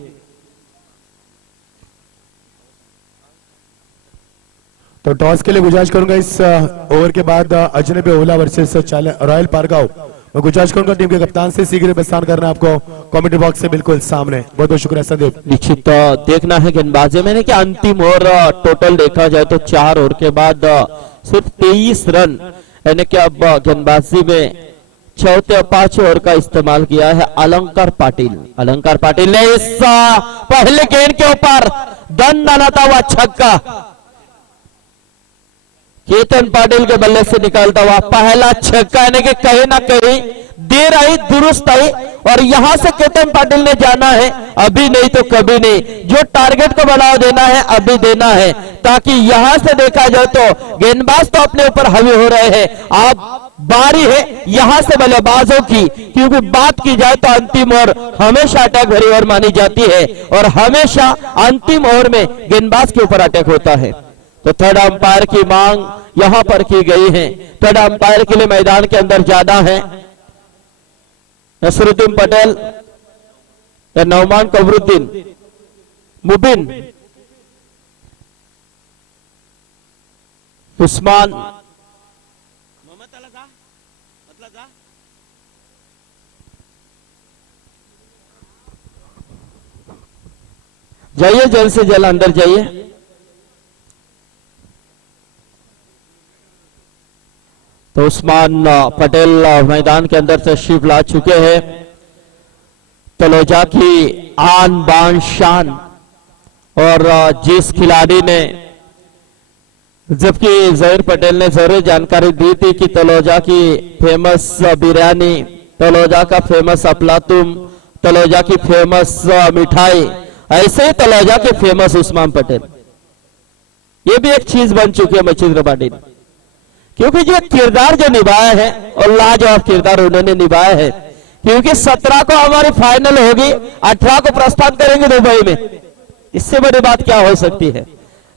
तो टॉस के लिए गुजारिश करूंगा इस ओवर के बाद अजनबी ओला वर्सेस रॉयल पारगांव। मैं गुजारिश करूंगा टीम के कप्तान से शीघ्र प्रस्थान करना आपको कमेंट्री बॉक्स से बिल्कुल सामने। बहुत बहुत शुक्रिया संदीप। निश्चित देखना है गेंदबाजी में कि अंतिम ओवर टोटल देखा जाए तो 4 ओवर के बाद सिर्फ 23 रन, यानी कि अब गेंदबाजी में चौथे और 5 ओवर का इस्तेमाल किया है अलंकार पाटिल ने इस पहले गेंद के ऊपर दन डालता हुआ छक्का केतन पाटिल के बल्ले से निकालता हुआ पहला छक्का, यानी कि कहीं ना कहीं देर आई दुरुस्त आई, और यहां से केतन पाटिल ने जाना है, अभी नहीं तो कभी नहीं। जो टारगेट को बढ़ावा देना है अभी देना है, ताकि यहां से देखा जाए तो गेंदबाज तो अपने ऊपर हावी हो रहे हैं, अब बारी है यहां से बल्लेबाजों की, क्योंकि बात की जाए तो अंतिम ओवर हमेशा अटैक भरी ओवर मानी जाती है, और हमेशा अंतिम ओवर में गेंदबाज के ऊपर अटैक होता है। तो थर्ड अंपायर की मांग यहां पर की गई है। थर्ड अंपायर के लिए मैदान के अंदर जाना है नसरुद्दीन पटेल या नौमान कबरुद्दीन मुबिन उस्मान जाइए, जल्द से जल्द अंदर जाइए। तो उस्मान पटेल मैदान के अंदर तशरीफ ला चुके हैं। तलोजा की आन बान शान, और जिस खिलाड़ी ने, जबकि जहीर पटेल ने जरूर जानकारी दी थी कि तलोजा की फेमस बिरयानी, तलोजा का फेमस अफलातुम तलोजा की फेमस मिठाई, ऐसे ही तलोजा के फेमस उस्मान पटेल, ये भी एक चीज बन चुकी है मच्छिंद्र पाटिल, क्योंकि जो किरदार जो निभाया है और लाजवाब किरदार उन्होंने निभाया है, क्योंकि 17 को हमारी फाइनल होगी, 18 को प्रस्थान करेंगे दुबई में, इससे बड़ी बात क्या हो सकती है।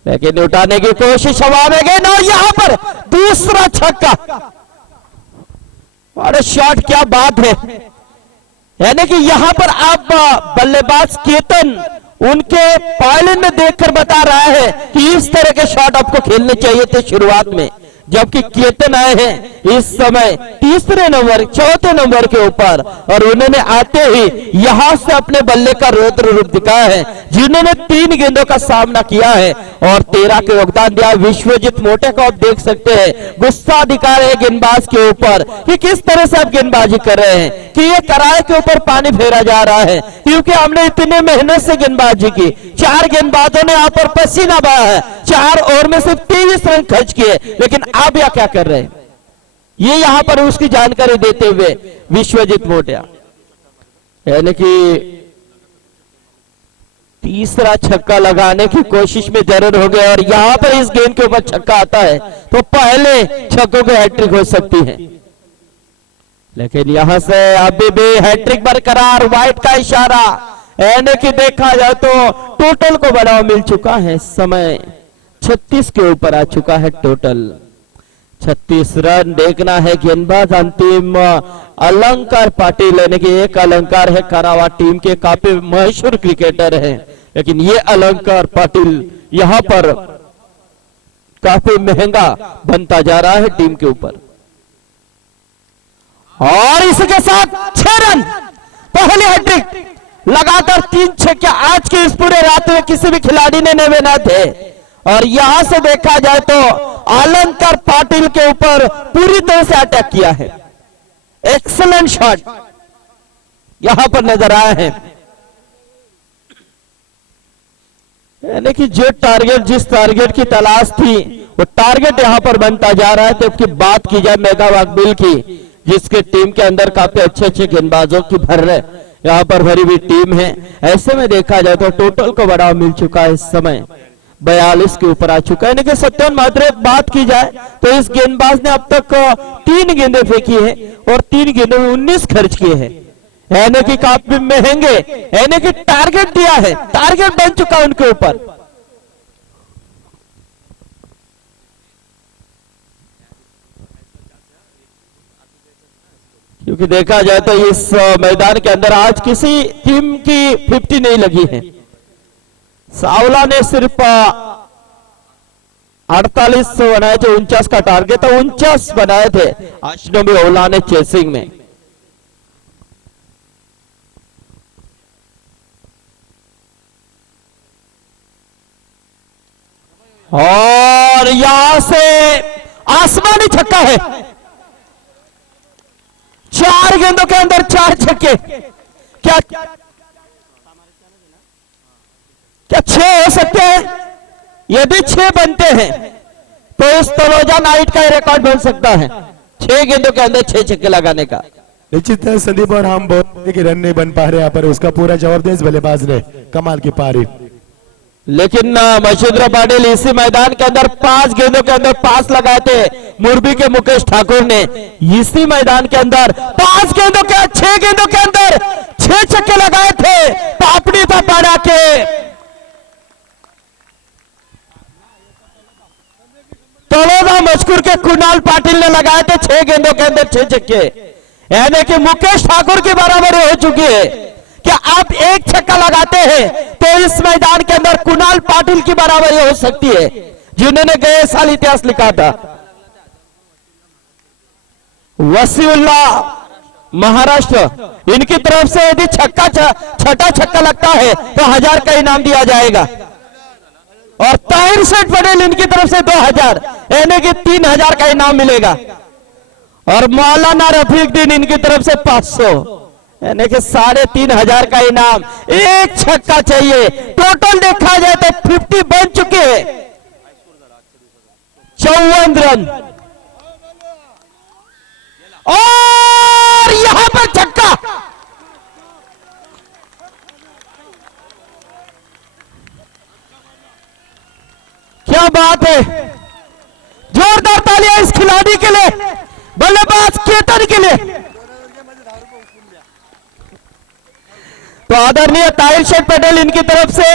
लेकिन उठाने की कोशिश हवा में गई और यहां पर दूसरा छक्का, अरे शॉट, क्या बात है। यानी कि यहां पर आप बल्लेबाज केतन उनके पायलन में देखकर बता रहा है कि इस तरह के शॉट आपको खेलने चाहिए थे शुरुआत में, जबकि केतन आए हैं इस समय तीसरे नंबर चौथे नंबर के ऊपर और उन्होंने आते ही यहां से अपने बल्ले का रौद्र रूप दिखाया है, जिन्होंने 3 गेंदों का सामना किया है और 13 के योगदान दिया। विश्वजीत मोटे को आप देख सकते हैं, गुस्सा दिखा रहे हैं गेंदबाज के ऊपर कि किस तरह से आप गेंदबाजी कर रहे हैं, कि ये कराए के ऊपर पानी फेरा जा रहा है, क्योंकि हमने इतने मेहनत से गेंदबाजी की, 4 गेंदबाजों ने यहाँ पर पसीना बहाया है, 4 ओवर में सिर्फ 23 रन खर्च किए, लेकिन आप या क्या कर रहे हैं, ये यहां पर उसकी जानकारी देते हुए विश्वजीत मोटिया, यानी कि तीसरा छक्का लगाने की कोशिश में जरूर हो गया और यहां पर इस गेंद के ऊपर छक्का आता है तो पहले छक्कों की हैट्रिक हो सकती है, लेकिन यहां से अभी भी हैट्रिक बरकरार, व्हाइट का इशारा, यानी कि देखा जाए तो टोटल को बढ़ावा मिल चुका है, समय 36 के ऊपर आ चुका है टोटल, 36 रन। देखना है गेंदबाज अंतिम अलंकार पाटिल, यानी कि एक अलंकार है करावा टीम के, काफी मशहूर क्रिकेटर है, लेकिन ये अलंकार पाटिल यहां पर काफी महंगा बनता जा रहा है टीम के ऊपर। और इसके साथ 6 रन, पहले हैट्रिक, लगातार 3 छक्के आज के इस पूरे रात में किसी भी खिलाड़ी ने नहीं बना थे। और यहां से देखा जाए तो अलंकार पाटिल के ऊपर पूरी तरह से अटैक किया है, एक्सीलेंट शॉट यहां पर नजर आया है, यानी कि जो टारगेट, जिस टारगेट की तलाश थी वो टारगेट यहां पर बनता जा रहा है। तो इसकी बात की जाए मेघा बिल की, जिसके टीम के अंदर काफी अच्छे अच्छे गेंदबाजों की यहां पर भरी हुई टीम है, ऐसे में देखा जाए तो टोटल को बढ़ावा मिल चुका है, इस समय 42 के ऊपर आ चुका है। यानी कि सत्यवान मात्रे बात की जाए तो इस गेंदबाज ने अब तक 3 गेंदें फेंकी है और 3 गेंदों में 19 खर्च किए हैं, यानी कि काफी महंगे, यानी कि टारगेट दिया है, टारगेट बन चुका है उनके ऊपर। क्योंकि देखा जाए तो इस मैदान के अंदर आज किसी टीम की 50 नहीं लगी है, सावला ने सिर्फ 48 बनाए थे, 49 का टारगेट था, 49 बनाए थे अशनबी ओला ने चेसिंग में। और यहां से आसमानी छक्का है, 4 गेंदों के अंदर 4 छक्के, क्या 6 हो सकते हैं? यदि 6 बनते हैं तो इस तलोजा नाइट का रिकॉर्ड बन सकता है, 6 गेंदों के अंदर 6 छक्के लगाने का। निश्चित है संदीप, और हम बोलते कि रन नहीं बन पा रहे यहाँ पर, उसका पूरा जवाब दे इस बल्लेबाज ने, कमाल की पारी। लेकिन मच्छिंद्र पाटिल इसी मैदान के अंदर 5 गेंदों के अंदर 5 लगाए थे, मुरबी के मुकेश ठाकुर ने इसी मैदान के अंदर 5 गेंदों के 6 गेंदों के अंदर 6 छक्के लगाए थे, पापड़ी पर पड़ा के। तलोजा मजकूर के कुणाल पाटिल ने लगाए थे 6 गेंदों के अंदर 6 छक्के, यानी कि मुकेश ठाकुर की बराबरी हो चुकी है। क्या आप 1 छक्का लगाते हैं तो इस मैदान के अंदर कुणाल पाटिल की बराबरी हो सकती है, जिन्होंने गए साल इतिहास लिखा था। वसीउल्लाह महाराष्ट्र, इनकी तरफ से यदि छठा छक्का लगता है तो 1000 का इनाम दिया जाएगा, और ताहिर शेठ पटेल इनकी तरफ से 2000, यानी कि 3000 का इनाम मिलेगा, और मौलाना रफीकुद्दीन इनकी तरफ से 500, यानी कि 3500 का इनाम। 1 छक्का चाहिए, टोटल देखा जाए तो 50 बन चुके हैं, 54 रन, और यहां पर छक्का, क्या बात है, जोरदार तालियां इस खिलाड़ी के लिए, बल्लेबाज केतन के लिए। तो आदरणीय ताहिर शेख पटेल इनकी तरफ से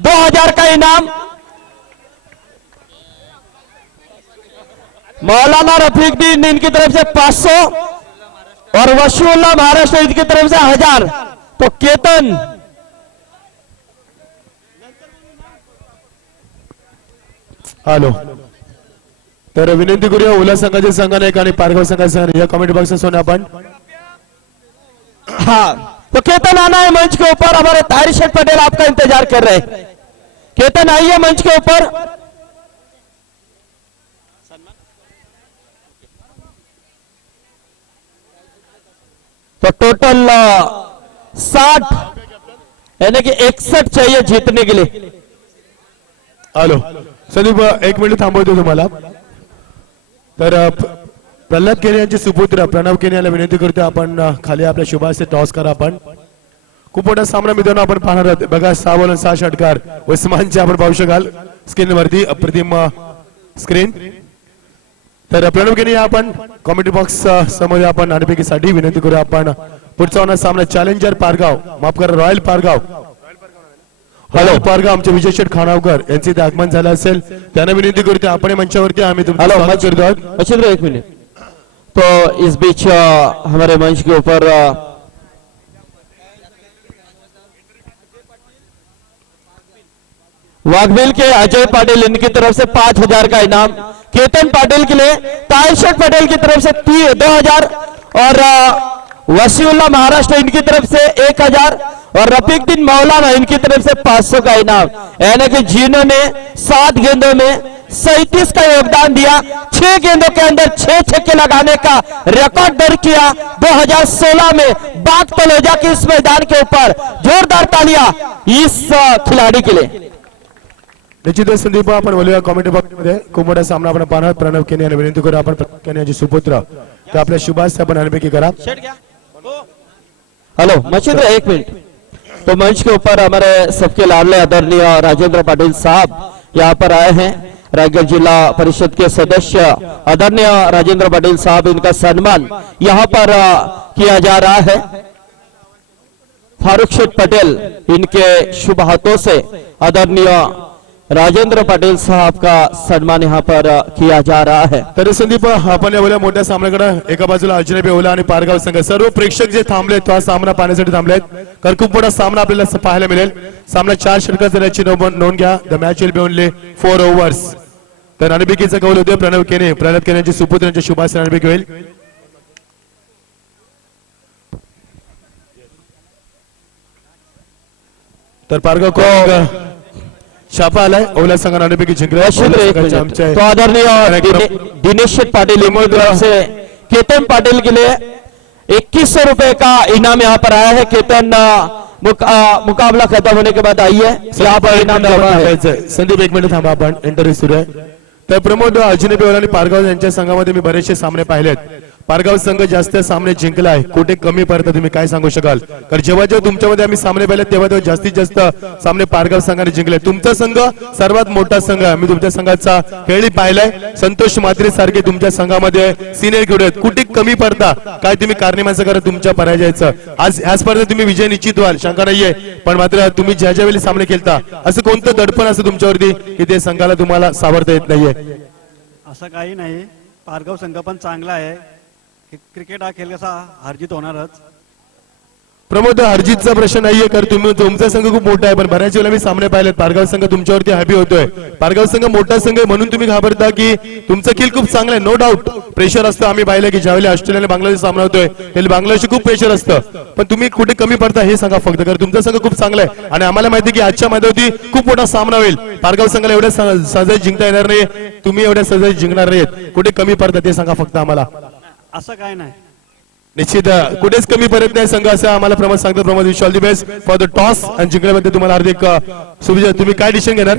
2000 का इनाम, मौलाना रफीकुद्दीन इनकी तरफ से 500 और वशीउल्लाह महाराष्ट्र इनकी तरफ से 1000। तो केतन हॅलो, तर विनंती करूया ओला संघाचे संघाने एक आणि पारगाव संघाचे संघाने या कमेंट बॉक्स में सोने आपण। हाँ, तो केतन आना है मंच के ऊपर, हमारे ताहिर शेख पटेल आपका इंतजार कर रहे हैं। केतन आइए मंच के ऊपर। तो टोटल 60 यानी कि 61 चाहिए जीतने के लिए। हॅलो संदीप, एक मिनिट थांबवतो तुम्हाला। तर प्रल्हाद केने यांचे सुपुत्र प्रणव केने याला विनंती करतो आपण खाली आपल्या शुभाचे टॉस करा आपण। खूप मोठा सामना मित्रांनो आपण पाहणार आहोत। बघा 6 बॉल 6 षटकार उस्मानचे आपण पाहू शकाल स्क्रीन वरती, अप्रतिम स्क्रीन। तर प्रणव केने या आपण कॉमेंट्री बॉक्स समोर आपण नाणेफेकीसाठी विनंती करूया आपण। पुढचा होणार सामना चॅलेंजर पारगाव, माफ करा रॉयल पारगाव, रॉयल पारगाव आमचे विजय शेठ खानावकर यांचे इथे आगमन झालं असेल, त्यांना विनंती करतो आपण मंचावरती आम्ही तुमचं स्वागत करतो आहोत। मच्छिंद्र एक मिनट। तो इस बीच हमारे मंच के ऊपर वाघबिल के अजय पाटिल इनकी तरफ से 5000 का इनाम, केतन पाटिल के लिए ताहिर शेख पटेल की तरफ से 2000 और वसीउल्लाह महाराष्ट्र इनकी तरफ से 1000 और रफीकुद्दीन मौलाना इनकी तरफ से 500 का इनाम। यानी कि जिन्होंने 7 गेंदों में 37 का योगदान दिया, 6 गेंदों के अंदर 6 छक्के लगाने का रिकॉर्ड दर्ज किया 2016 में बाग तलोजा के इस मैदान के ऊपर। जोरदार तालियां इस खिलाड़ी के लिए। निश्चितच संदीप, आपण बोलूया कॉमेंट्री बॉक्स मध्ये। खूप मोठा सामना आपण पाहणार। प्रणव केने यांना विनंती करू आपण केने यांचे सुपुत्र ते आपल्या शुभास आपण नाणेफेकी करा। हेलो मच्छिंद्र एक मिनट। तो मंच के ऊपर हमारे सबके लाडले आदरणीय राजेंद्र पाटिल साहब यहाँ पर आए हैं। रायगढ़ जिला परिषद के सदस्य आदरणीय राजेंद्र पाटिल साहब, इनका सम्मान यहाँ पर किया जा रहा है। फारूक शेख पटेल इनके शुभ हाथों से आदरणीय राजेंद्र पाटिल साहब का सम्मान यहाँ पर किया जा रहा है। तरी संदीप, आपण या बोलूया मोठ्या सामन्याकडे। एका बाजूला अजनबी ओला आणि पारगाव संघ, सर्व प्रेक्षक जे थांबलेत तो हा सामना पाहण्यासाठी थांबलेत, कारण खूप मोठा सामना आपल्याला पाहायला मिळेल। सामना 4 षटकार झाल्याची नोंद घ्या। The match will be only 4 overs. तर नाणेफेकीचा कौल होते प्रणव केने, प्रल्हाद केने यांचे सुपुत्र यांच्या शुभास नाणेफेकी होईल। तर पारगाव को छापा आलाय, ओला संघ नाणेफेकी जिंकला। तो आदरणीय दिनेश शेठ पाटिल इनकी तरफ से केतन पाटिल के लिए 2100 रुपए का इनाम यहाँ पर आया है। केतन मुकाबला खत्म होने के बाद आइए, यहाँ पर इनाम जमा है। संदीप एक मिनिट थांबा, आपण इंटरव्ह्यू सुरू आहे। तर प्रमोद अजनबी ओला आणि पारगाव यांच्या संघामध्ये मी बरेचसे सामने पाहिलेत। पारगाव संघ जास्त सामने जिंकला आहे, कुठे कमी पडतं तुम्ही काय सांगू शकाल? कारण जेव्हा जेव्हा तुमच्यामध्ये आम्ही सामने पाहिले तेव्हा तेव्हा जास्तीत जास्त सामने पारगाव संघाने जिंकले। तुमचा संघ सर्वात मोठा संघ आहे, मी तुमच्या संघाचा खेळही पाहिलाय। संतोष मात्रे सारखे तुमच्या संघामध्ये सिनियर खेळाडू आहेत, कुठे कमी पडता काय तुम्ही कारणामाचं करा तुमच्या पराजयाचं? आज या स्पर्धेत तुम्ही विजय निश्चित व्हाल, शंका नाहीये, पण मात्र तुम्ही ज्या ज्या वेळी सामने खेळता असं कोणतं दडपण असं तुमच्यावरती की ते संघाला तुम्हाला सावरता येत नाहीये? असं काही नाही, पारगाव संघ पण चांगला आहे। क्रिकेट हा खेळ कसा हारजीत होणारच। प्रमोद, हरजीतचा प्रश्न नाहीये, कारण तुम्ही तुमचा संघ खूप मोठा आहे, पण बऱ्याच वेळेला मी सामने पाहिलेत पारगाव संघ तुमच्यावरती हॅपी होतोय। पारगाव संघ मोठा संघ आहे म्हणून तुम्ही घाबरता की तुमचं खेळ खूप चांगला आहे? नो डाऊट प्रेशर असतं, आम्ही पाहिलं की ज्यावेळी ऑस्ट्रेलिया आणि बांगलादेश सामना होतोय त्यावेळी बांगलादेशची खूप प्रेशर असतं, पण तुम्ही कुठे कमी पडता हे सांगा फक्त, कारण तुमचा संघ खूप चांगला आहे आणि आम्हाला माहिती की आजच्या मैदानावरती खूप मोठा सामना होईल। पारगाव संघाला एवढ्या सहज जिंकता येणार नाही, तुम्ही एवढ्या सहज जिंकणार नाहीत, कुठे कमी पडता ते सांगा फक्त आम्हाला। असं काय नाही, निश्चित कुठेच कमी पडत नाही संघ असं आम्हाला प्रमोद सांगतो। Pramod, wish all the best for the toss आणि जिंकल्याबद्दल तुम्हाला हार्दिक शुभेच्छा। तुम्ही काय डिसिजन घेणार?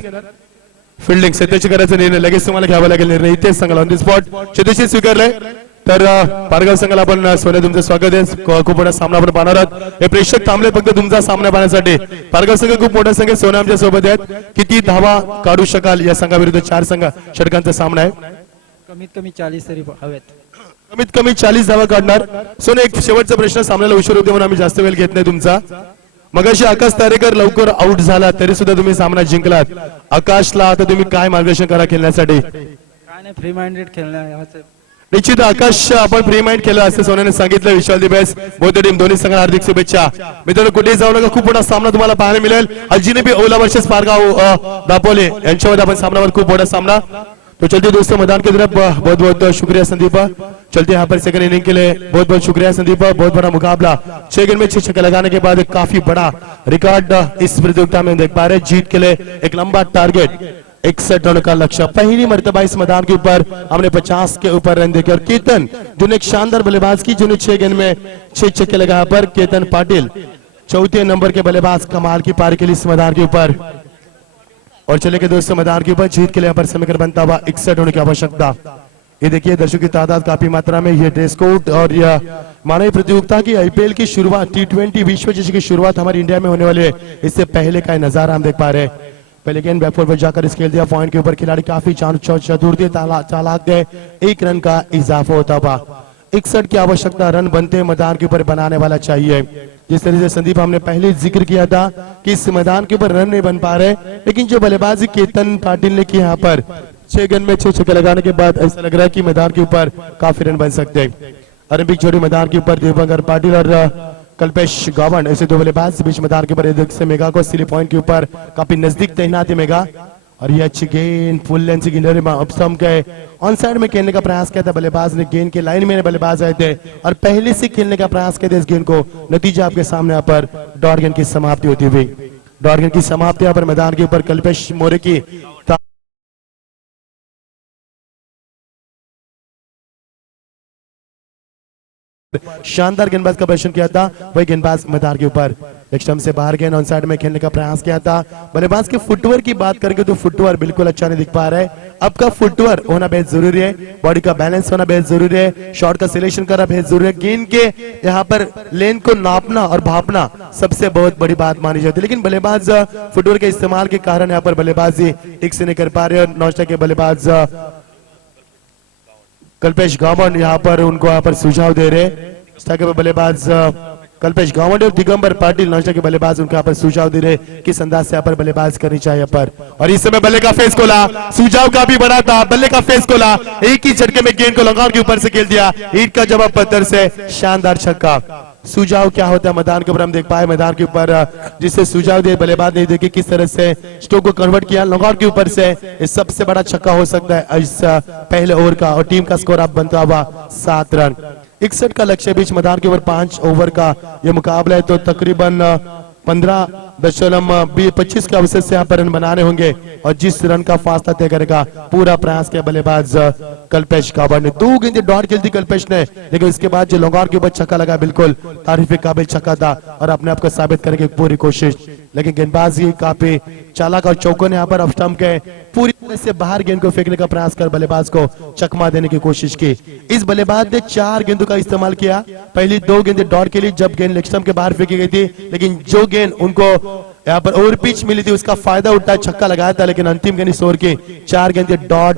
फिल्डिंग सत्याची करायचा निर्णय लगेच तुम्हाला घ्यावा लागेल निर्णय इथेच सांगाल ऑन दी स्पॉट। चेतेशी स्वीकारलाय तर पारगाव संघाला आपण सोने तुमचं स्वागत आहे. खूप मोठा सामना आपण पाहणार आहोत. हे प्रेक्षक थांबले फक्त तुमचा सामना पाहण्यासाठी. पारगाव संघ खूप मोठा संघ, सोने आमच्या सोबत आहेत. किती धावा काढू शकाल या संघाविरुद्ध? 4 षटकांचा सामना आहे. कमीत कमी 40 तरी हवेत. कमीत कमी 40 धावा काढणार. सोने एक शेवटचा प्रश्न, सामन्याला उशीर होते म्हणून आम्ही जास्त वेळ घेत नाही तुमचा. मगाशी आकाश तारेकर लवकर आउट झाला तरी सुद्धा तुम्ही सामना जिंकलात. आकाशला आता तुम्ही काय मार्गदर्शन करा खेळण्यासाठी? काय नाही, फ्री माइंडेड खेळणं. निश्चित आकाश आपण फ्री माइंड केलं असं सोन्याने सांगितलं. विशाल दिबेस बौद्ध टीम दोन्ही संघाला हार्दिक शुभेच्छा. मित्रांनो कुठेही जाऊ नका, खूप मोठा सामना तुम्हाला पाहायला मिळेल. अजिनेबी ओला वर्सेस पारगाव दापोले यांच्यामध्ये आपण सामनावर खूप मोठा सामना. तो चलते दोस्तों मैदान की तरफ बहुत बहुत शुक्रिया संदीप. चलते यहाँ पर सेकंड इनिंग के लिए बहुत बहुत शुक्रिया संदीप. बहुत बड़ा मुकाबला, 6 गेंद में 6 छक्के लगाने के बाद काफी बड़ा रिकॉर्ड इस प्रतियोगिता में देख पा रहे. जीत के लिए एक लंबा टारगेट, 61 रन का लक्ष्य. पहली मर्तबा इस मैदान के ऊपर हमने 50 के ऊपर रन देखे. और केतन जिन्होंने एक शानदार बल्लेबाज की, जिन्होंने 6 गेंद में 6 छक्के लगाया. पर केतन पाटिल 4थे नंबर के बल्लेबाज, कमाल की पारी के लिए इस मैदान के ऊपर. और चले के दोस्तों मैदान के ऊपर जीत के लिए अपर समीकरण बनता हुआ 61 होने की आवश्यकता. ये देखिए दर्शकों की तादाद काफी मात्रा में. ये ड्रेस कोड और यह मानवीय प्रतियोगिता की आईपीएल की शुरुआत, T20 विश्व जैसे की शुरुआत हमारी इंडिया में होने वाली है. इससे पहले का नजारा हम देख पा रहे हैं. पहले गेंद बैकफुट पर जाकर इस खेल दिया. पॉइंट के ऊपर खिलाड़ी काफी चतुर थे, चालाक थे. 1 रन का इजाफा होता हुआ 61 की आवश्यकता रन बनते मैदान के ऊपर बनाने वाला चाहिए. जिस तरह से संदीप हमने पहले जिक्र किया था कि इस मैदान के ऊपर रन नहीं बन पा रहे, लेकिन जो बल्लेबाजी केतन पाटिल ने की यहाँ पर 6 गेंद में 6 छक्के लगाने के बाद ऐसा लग रहा है कि मैदान के ऊपर काफी रन बन सकते हैं. ओलंपिक जोड़ी मैदान के ऊपर दिवंगर पाटिल और कल्पेश गावंड ऐसे 2 बल्लेबाज के बीच मैदान के ऊपर से मेगा को सिली पॉइंट के ऊपर काफी नजदीक तैनात है मेगा. और ये अच्छी गेंद फुल लेंथ से गेंद अपसम के ऑन साइड में खेलने का प्रयास किया था. बल्लेबाज ने गेंद के लाइन में बल्लेबाज आए थे और पहले से खेलने का प्रयास किया था इस गेंद को. नतीजा आपके सामने यहाँ पर डॉट गेंद की समाप्ति होती हुई. डॉट गेंद की समाप्ति यहाँ पर मैदान के ऊपर कल्पेश मोरे की शानदार गेंदबाज का प्रदर्शन किया था. वही गेंदबाज मैदान के ऊपर एक स्टंप से बाहर गेंद ऑन साइड में खेलने का प्रयास किया था. बल्लेबाज के फुटवर्क की बात करेंगे तो फुटवर्क बिल्कुल अच्छा नहीं दिख पा रहा है. आपका फुटवर्क होना बेहद जरूरी है, बॉडी का बैलेंस होना बेहद जरूरी है, शॉट का सिलेक्शन करना बेहद जरूरी है. गेंद के यहाँ पर लेन को नापना और भापना सबसे बहुत बड़ी बात मानी जाती है. लेकिन बल्लेबाज फुटवर्क के इस्तेमाल के कारण यहाँ पर बल्लेबाजी ठीक से नहीं कर पा रहे. और नौशा के बल्लेबाज कल्पेश गावंड यहाँ पर उनको यहाँ पर सुझाव दे रहे. बल्लेबाज कल्पेश गावंड और दिगंबर पाटिल नौशा के बल्लेबाज उनको यहाँ पर सुझाव दे रहे किस अंदाज से यहाँ पर बल्लेबाज करनी चाहिए पर. और इस समय बल्ले का फेस खोला, सुझाव काफी बड़ा था. बल्ले का फेस खोला, एक ही झटके में गेंद को लंगार के ऊपर से खेल दिया. ईट का जवाब पत्थर से शानदार छक्का. सुझाव क्या होता है मैदान के ऊपर हम देख पाए. मैदान के ऊपर जिससे सुझाव दिए बल्लेबाज ने देखे किस तरह से स्ट्रोक को कन्वर्ट किया लंगार के ऊपर से. इस सबसे बड़ा छक्का हो सकता है इस पहले ओवर का. और टीम का स्कोर अब बनता हुआ 7 रन. 61 का लक्ष्य बीच मैदान के ऊपर 5 ओवर का यह मुकाबला है. तो तकरीबन 15.25 के अवसर से यहाँ पर रन बनाने होंगे. और जिस रन का फासला तय करेगा पूरा प्रयास किया बल्लेबाज कल्पेश गावंड ने. 2 गेंदें डॉट खेल दी कल्पेश ने, लेकिन उसके बाद जो लंगार के ऊपर छक्का लगा बिल्कुल तारीफ काबिल छक्का था. और अपने आप को साबित करने की पूरी कोशिश. लेकिन गेंदबाजी काफी चालाक और चौकों ने यहाँ पर ऑफ स्टंप के पूरी तरह से बाहर गेंद को फेंकने का प्रयास कर बल्लेबाज को चकमा देने की कोशिश की. इस बल्लेबाज ने 4 गेंदों का इस्तेमाल किया. पहली 2 गेंदें डॉट के लिए जब गेंद लेग स्टंप के बाहर फेंकी गई थी, लेकिन जो गेंद उनको यहाँ पर ओवर पिच मिली थी उसका फायदा उठाया, छक्का लगाया था. लेकिन अंतिम गेंद इस ओवर की 4 गेंदें डॉट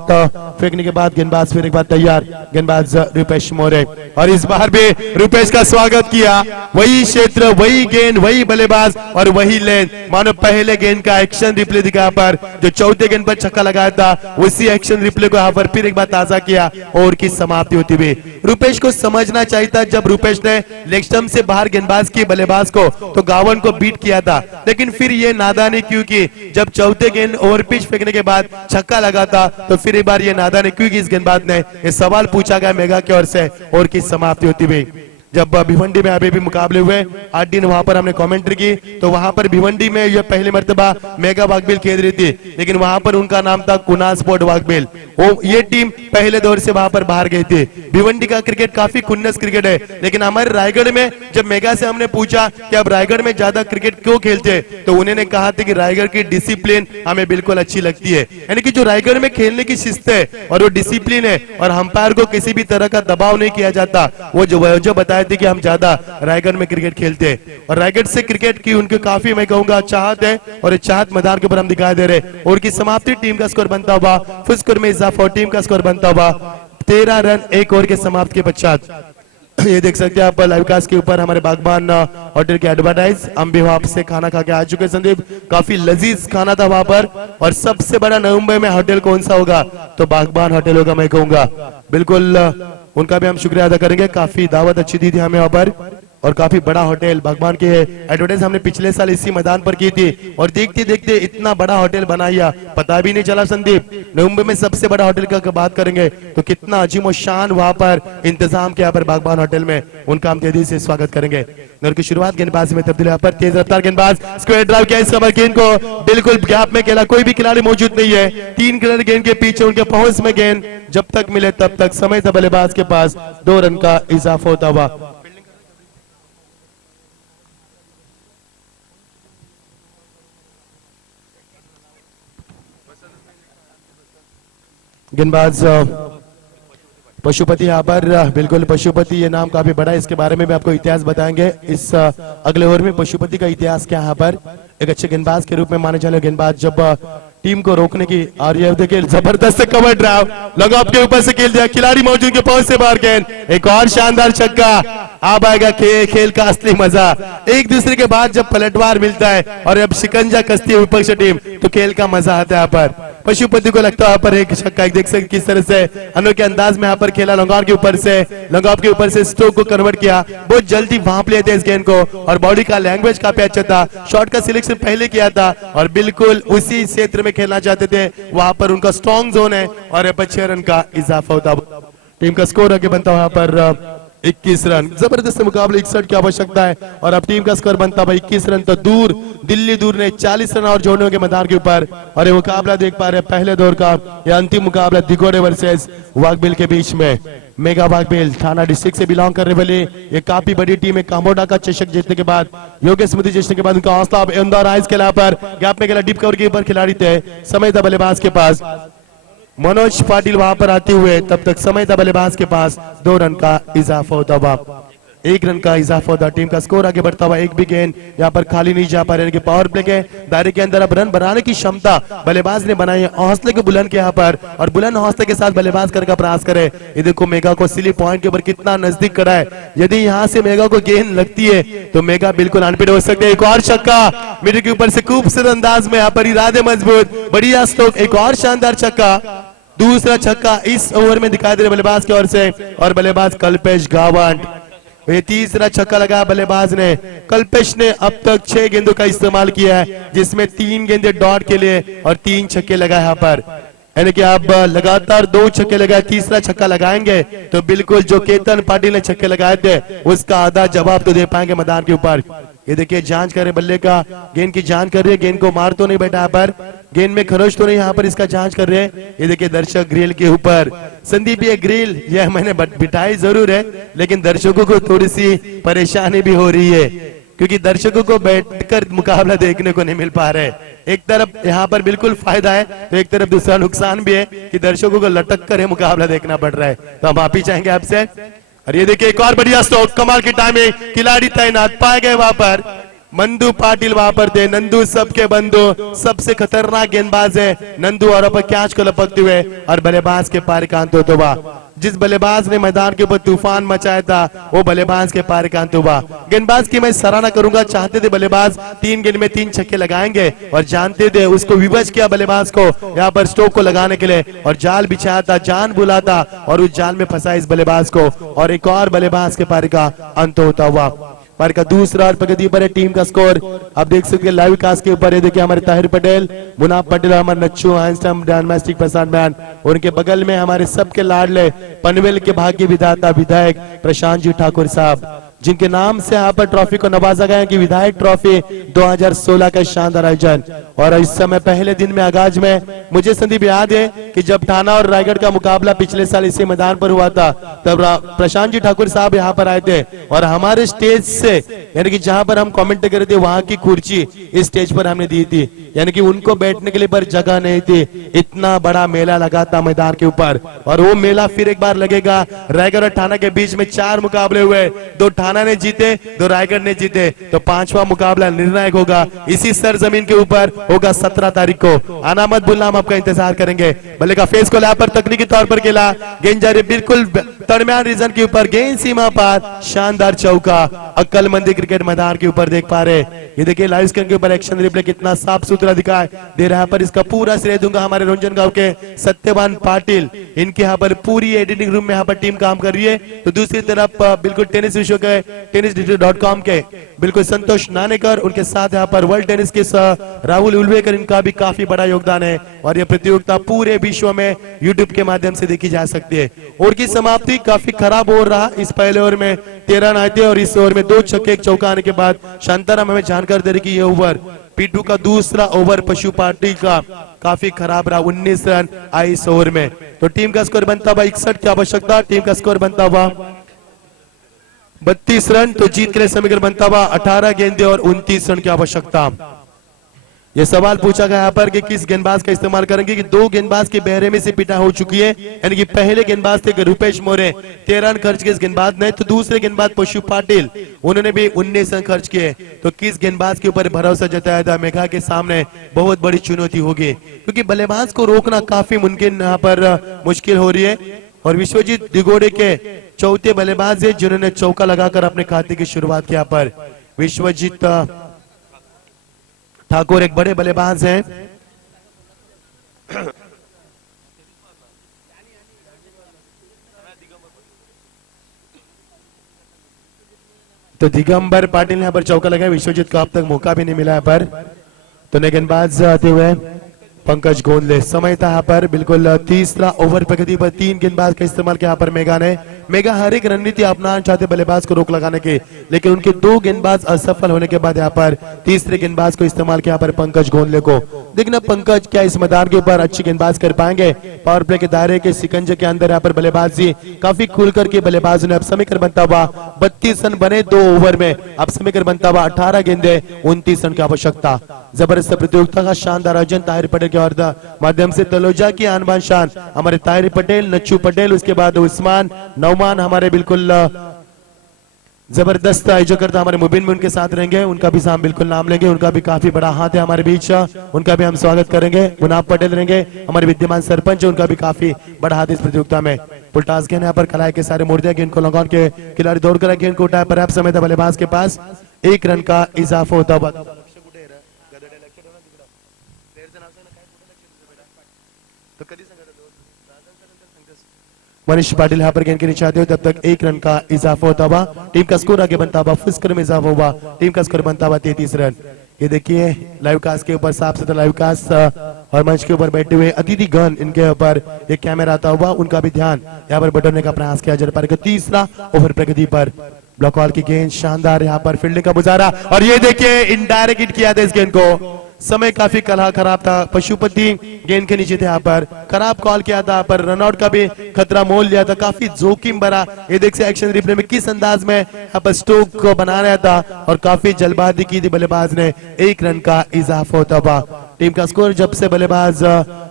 फेंकने के बाद गेंदबाज फिर एक बार तैयार. गेंदबाज रुपेश मोरे. और इस बार भी रुपेश का स्वागत किया. वही क्षेत्र, वही गेंद, वही बल्लेबाज और वही लेन. मानो पहले गेंद का एक्शन रिप्ले दिखा पर जो 4थे गेंद पर छक्का लगाया था उसी एक्शन रिप्ले को यहाँ पर फिर एक बार ताजा किया. ओवर की समाप्ति होती हुई. रुपेश को समझना चाहिए था जब रुपेश ने लेग स्टंप से बाहर गेंदबाज की बल्लेबाज को तो गावंड को बीट किया था. लेकिन फिर ये नादानी क्यों की जब 4थे गेंद ओवर पिच फेंकने के बाद छक्का लगा था. तो फिर एक बार ये नादानी क्यों की इस गेंदबाज ने. ये सवाल पूछा गया मेगा की ओर से. और की समाप्ति होती हुई जब भिवंडी में अभी भी मुकाबले हुए 8 दिन वहां पर हमने कमेंट्री की, तो वहां पर भिवंडी में यह पहली मर्तबा मेगा वाकबेल खेल रही थी, लेकिन वहां पर उनका नाम था कुना स्पोर्ट वाकबेल। वो ये टीम पहले दौर से वहां पर बाहर गई थी। भिवंडी का क्रिकेट काफी खुन्नस क्रिकेट है, लेकिन हमारे रायगढ़ में जब मेगा से हमने पूछा कि अब रायगढ़ में ज्यादा क्रिकेट क्यों खेलते हैं, तो उन्होंने कहा था कि रायगढ़ की डिसिप्लिन हमें बिल्कुल अच्छी लगती है। यानी कि जो रायगढ़ में खेलने की शिस्त है और वो डिसिप्लिन है और अंपायर को किसी भी तरह का दबाव नहीं किया जाता, वो जो बताए थे कि हम ज्यादा रायगढ़ में क्रिकेट खेलते हैं। और रायगढ़ से क्रिकेट की उनके काफी मैं कहूंगा चाहत है, और चाहत मैदान के ऊपर हम दिखाई दे रहे। और की समाप्ति टीम का स्कोर बनता हुआ, फुल स्कोर में इजाफा और टीम का स्कोर बनता हुआ 13 रन 1 ओवर के समाप्त के पश्चात। ये देख सकते हैं आप लाइव कास्ट के ऊपर हमारे बागबान होटल के एडवर्टाइज। हम भी वहां से खाना खा के आ चुके हैं संदीप, काफी लजीज खाना था वहां पर। और सबसे बड़ा नवंबर में होटल कौन सा होगा, तो बागबान होटल होगा मैं कहूंगा। बिल्कुल उनका भी हम शुक्रिया अदा करेंगे, काफी दावत अच्छी दी थी हमें वहां पर, और काफी बड़ा होटल बागबान के एडवर्टाइज हमने पिछले साल इसी मैदान पर की थी, और देखते देखते इतना बड़ा होटल बनाया पता भी नहीं चला संदीप। नवंबर में सबसे बड़ा होटल का बात करेंगे तो कितना अजीम और शान वहां पर इंतजाम किया पर बागबान होटल में, उनका हम तेजी से स्वागत करेंगे। दौर की शुरुआत गेंदबाजी में तब्दीली, यहाँ पर तेज रफ्तार गेंदबाज स्क्वायर ड्राइव किया, इस गेंद को बिल्कुल गैप में खेला, कोई भी खिलाड़ी मौजूद नहीं है, 3 खिलाड़ी गेंद के पीछे, उनके पहुंच में गेंद जब तक मिले तब तक समय था बल्लेबाज के पास 2 रन का इजाफा होता हुआ। गेंदबाज पशुपति यहाँ पर, बिल्कुल पशुपति ये नाम काफी बड़ा है, इसके बारे में भी आपको इतिहास बताएंगे। इस अगले ओवर में पशुपति का इतिहास क्या है, यहाँ पर एक अच्छे गेंदबाज के रूप में माने जाने गेंदबाज जब टीम को रोकने की, और ये देखिए जबरदस्त से कवर ड्राइव लगा आपके ऊपर से खेल दिया, खिलाड़ी मौजूद के पहुंच से बाहर गेंद, एक और शानदार छक्का। अब आएगा खेल का असली मजा, एक दूसरे के बाद जब पलटवार मिलता है और अब शिकंजा कसती है विपक्ष टीम, तो खेल का मजा आता है। यहाँ पर पशुपति को लगता है यहाँ पर एक छक्का, देख सकते किस तरह से अनोखे अंदाज में यहाँ पर खेला, लंगौर के ऊपर से, लंगौर के ऊपर से स्ट्रोक को कन्वर्ट किया, बहुत जल्दी भांप लेते इस गेंद को, और बॉडी का लैंग्वेज काफी अच्छा था, शॉट का सिलेक्शन पहले किया था और बिल्कुल उसी क्षेत्र में खेलना चाहते थे, वहां पर उनका स्ट्रॉन्ग जोन है, और 6 रन का इजाफा होता। टीम का स्कोर आगे बनता है यहाँ पर 21 रन, जबरदस्त मुकाबले 61 की आवश्यकता है, और अब टीम का स्कोर बनता है 21 रन। तो दूर दिल्ली दूर ने 40 रन और जोड़ने के मैदान के ऊपर, और ये मुकाबला देख पा रहे हैं पहले दौर का, यह अंतिम मुकाबला दिगोड़े वर्सेस वाकबेल के बीच में। मेगा वाकबेल थाना डिस्ट्रिक्ट से बिलोंग करने वाली ये काफी बड़ी टीम है। कामोडा का चषक जीतने के बाद, योगेश स्मृति जीतने के बाद उनका हौसला अब इंदौर राइज के पर गैप में खेला, डीप कवर के ऊपर खिलाड़ी थे, समय था बल्लेबाज के पास मनोज पाटिल वहां पर आते हुए, तब तक समय था बल्लेबाज के पास 2 रन का इजाफा होता हुआ, 1 रन का इजाफा होता। टीम का स्कोर आगे बढ़ता हुआ, एक भी गेंद यहाँ पर खाली नहीं जा पा रहे, पावर प्ले के दायरे के अंदर अब रन बनाने की क्षमता बल्लेबाज ने बनाई है, हौसले को बुलंद किया यहाँ पर, और बुलंद हौसले के साथ बल्लेबाज करने का प्रयास करे। ये देखो मेगा को स्लिप पॉइंट के ऊपर कितना नजदीक करा है, यदि यहाँ से मेगा को गेंद लगती है तो मेगा बिल्कुल अनफिट हो सकते हैं। एक और छक्का मिडिल के ऊपर से खूबसूरत अंदाज में, यहाँ पर इरादे मजबूत, बढ़िया स्ट्रोक, एक और शानदार छक्का, दूसरा छक्का इस ओवर में दिखाई दे रहे बल्लेबाज की ओर से, और बल्लेबाज कल्पेश गावंट। ये तीसरा छक्का लगाया बल्लेबाज ने, कल्पेश ने अब तक 6 गेंदों का इस्तेमाल किया है, जिसमें 3 गेंदे डॉट के लिए और 3 छक्के लगाए यहाँ पर, यानी कि आप लगातार 2 छक्के लगाए, तीसरा छक्का लगाएंगे तो बिल्कुल जो केतन पाटिल ने छक्के लगाए थे उसका आधा जवाब तो दे पाएंगे मैदान के ऊपर। ये देखिए जांच कर रहे बल्ले का, गेंद की जांच कर रहे हैं, गेंद को मार तो नहीं बैठा यहाँ पर, गेंद में खरोच तो नहीं, यहाँ पर इसका जांच कर रहे हैं। ये देखिए दर्शक ग्रिल के ऊपर, संदीप ये ग्रिल यह मैंने बिठाई जरूर है, लेकिन दर्शकों को थोड़ी सी परेशानी भी हो रही है, क्योंकि दर्शकों को बैठकर मुकाबला देखने को नहीं मिल पा रहा है। एक तरफ यहाँ पर बिल्कुल फायदा है तो एक तरफ दूसरा नुकसान भी है कि दर्शकों को लटक कर मुकाबला देखना पड़ रहा है, तो हम माफी चाहेंगे आपसे। और ये देखिए एक और बढ़िया स्ट्रोक, कमाल की टाइमिंग, खिलाड़ी तैनात पाए गए वहां पर, मंदू पाटिल वहां पर थे, नंदू सबके बंधु, सबसे खतरनाक गेंदबाज है नंदू, और ऊपर कैच को लपकते हुए और बल्लेबाज के पार कांत होता हुआ, जिस बल्लेबाज ने मैदान के ऊपर तूफान मचाया था वो बल्लेबाज के पार कांत हुआ। गेंदबाज की मैं सराहना करूंगा, चाहते थे बल्लेबाज 3 गेंद में 3 छक्के लगाएंगे, और जानते थे उसको विवश किया बल्लेबाज को यहाँ पर स्ट्रोक को लगाने के लिए, और जाल बिछाया था, जान बुला था, और उस जाल में फंसा इस बल्लेबाज को, और एक और बल्लेबाज के पार का अंत होता हुआ। पार का दूसरा और प्रगति पर है टीम का स्कोर, आप देख सकते हैं लाइव कास्ट के ऊपर। देखिए हमारे ताहिर पटेल, मुनाफ पटेल, हमारे नच्चू हैंडसम डायनामिक प्रसाद मैन, उनके बगल में हमारे सबके लाडले पनवेल के भाग्य विधाता विधायक प्रशांत जी ठाकुर साहब, जिनके नाम से यहाँ पर ट्रॉफी को नवाजा गया कि विधायक ट्रॉफी 2016 का शानदार आयोजन। और इस समय पहले दिन में आगाज में मुझे संदीप याद है कि जब ठाना और रायगढ़ का मुकाबला पिछले साल इसी मैदान पर हुआ था, तब प्रशांत जी ठाकुर साहब यहाँ पर आए थे और हमारे स्टेज से यानी कि जहां पर हम कमेंट कर रहे थे वहां की कुर्सी इस स्टेज पर हमने दी थी, यानी कि उनको बैठने के लिए पर जगह नहीं थी। इतना बड़ा मेला लगा था मैदान के ऊपर और वो मेला फिर एक बार लगेगा। रायगढ़ और ठाना के बीच में 4 मुकाबले हुए, 2 ठाना ने जीते, 2 रायगढ़ ने जीते, तो 5वां मुकाबला निर्णायक होगा इसी सरजमीन के ऊपर होगा 17 तारीख को। आना मत भूलना, हम आपका इंतजार करेंगे। बल्ले का फेस को ला पर तकनीकी तौर पर खेला, गेंद जा रही बिल्कुल दरमियान रीजन के ऊपर, गेंद सीमा पर, शानदार चौका। अक्कलमंदी क्रिकेट मैदान के ऊपर देख पा रहे, ये देखिए लाइव स्क्रीन के ऊपर एक्शन रिप्ले कितना साफ सुथरा दिखाई दे रहा है। पर इसका पूरा श्रेय दूंगा हमारे रंजन गांव के सत्यवान पाटिल, इनके यहाँ पर पूरी एडिटिंग रूम में यहाँ पर टीम काम कर रही है। तो दूसरी तरफ बिल्कुल टेनिस विश्व के tennis.com के बिल्कुल संतोष नानेकर, उनके साथ यहाँ पर वर्ल्ड टेनिस के राहुल उल्वेकर, इनका भी काफी बड़ा योगदान है। और यह प्रतियोगिता पूरे विश्व में यूट्यूब के माध्यम से देखी जा सकती है। ओवर की समाप्ति काफी खराब हो रहा, इस पहले ओवर में 13 रन आए थे और इस ओवर में 2 छक्के 1 चौका आने के बाद शांताराम हमें जानकारी दे रही कि यह ओवर पीटू का दूसरा ओवर पशु पार्टी का काफी खराब रहा। 19 रन आए इस ओवर में, तो टीम का स्कोर बनता हुआ 61 की आवश्यकता, टीम का स्कोर बनता हुआ 32 रन, तो जीत के लिए समीकरण बनता हुआ 18 गेंदे और 29 रन की आवश्यकता। ये सवाल पूछा गया यहाँ पर कि किस गेंदबाज का इस्तेमाल करेंगे, कि 2 गेंदबाज की बेरहमी से पिटा हो चुकी है, यानी कि पहले गेंदबाज थे रुपेश मोरे, 13 रन खर्च किए इस गेंदबाज ने, तो दूसरे गेंदबाज पशु पाटिल, उन्होंने भी 19 रन खर्च किए। तो किस गेंदबाज के ऊपर भरोसा जताया था, मेघा के सामने बहुत बड़ी चुनौती होगी, क्योंकि बल्लेबाज को रोकना काफी मुमकिन यहाँ पर मुश्किल हो रही है। और विश्वजीत दिगोड़े के चौथे बल्लेबाज है जिन्होंने चौका लगाकर अपने खाते की शुरुआत किया। पर विश्वजीत ठाकुर एक बड़े बल्लेबाज हैं, तो दिगंबर पाटिल ने यहाँ पर चौका लगाया। विश्वजीत को अब तक मौका भी नहीं मिला है पर, तो नए गेंदबाज आते हुए पंकज गोंदले। समय था यहाँ पर बिल्कुल तीसरा ओवर प्रगति पर 3 गेंदबाज का इस्तेमाल किया यहाँ पर मेगा ने। मेगा हर एक रणनीति अपनाना चाहते बल्लेबाज को रोक लगाने की, लेकिन उनके 2 गेंदबाज असफल होने के बाद यहाँ पर तीसरे गेंदबाज को इस्तेमाल किया यहाँ पर पंकज गोंदले को। देखना पंकज क्या इस मैदान के ऊपर अच्छी गेंदबाज कर पाएंगे। पावर प्ले के दायरे के सिकंजे के अंदर यहाँ पर बल्लेबाजी काफी खुल करके बल्लेबाज ने अब समीकरण बनता हुआ 32 रन बने 2 ओवर में, अब समीकरण बनता हुआ 18 गेंदे 29 रन की आवश्यकता। जबरदस्त प्रतियोगिता का शानदार आयोजन ताहिर पटेल के और माध्यम से तलोजा की आन बान शान हमारे ताहिर पटेल, नच्चू पटेल, उसके बाद उस्मान नौमान हमारे बिल्कुल जबरदस्त आयोजकर्ता हमारे मुबिन में उनके साथ रहेंगे, उनका भी हम बिल्कुल नाम लेंगे, उनका भी काफी बड़ा हाथ है हमारे बीच, उनका भी हम स्वागत करेंगे। मुनाफ पटेल रहेंगे हमारे विद्यमान सरपंच, उनका भी काफी बड़ा हाथ इस प्रतियोगिता में। पुलटास के यहाँ पर कलाई के सारे मोड़ इनको लगान के खिलाड़ी दौड़ कर गेंद को उठाया, पर्याप्त समय था बल्लेबाज के पास, 1 रन का इजाफा होता हुआ। मनीष पाटिल यहाँ पर गेंद के नीचे आते हुए, तब तक 1 रन का इजाफा होता हुआ, टीम का स्कोर आगे बनता हुआ, फिस्कर में इजाफा हुआ, टीम का स्कोर बनता हुआ 33 रन। ये देखिए लाइव कास्ट के ऊपर साफ सुथरा लाइव कास्ट और मंच के ऊपर बैठे हुए अतिथि गण, इनके ऊपर एक कैमरा आता हुआ, उनका भी ध्यान यहाँ पर बटोरने का प्रयास किया जा रहा है। तीसरा ओवर प्रगति पर ब्लॉक बॉल की गेंद, शानदार यहाँ पर फील्डिंग का मुजाहरा, और ये देखिए इनडायरेक्ट हिट किया था इस गेंद को। समय काफी खराब था, पशुपति गेंद के नीचे थे, यहाँ पर खराब कॉल किया था, पर रनआउट का भी खतरा मोल लिया था, काफी जोखिम भरा। ये देख से एक्शन रिप्ले में किस अंदाज में यहाँ पर स्टोक को बना रहा था और काफी जल्दबाजी की थी बल्लेबाज ने। 1 रन का इजाफा होता हुआ टीम का स्कोर। जब से बल्लेबाज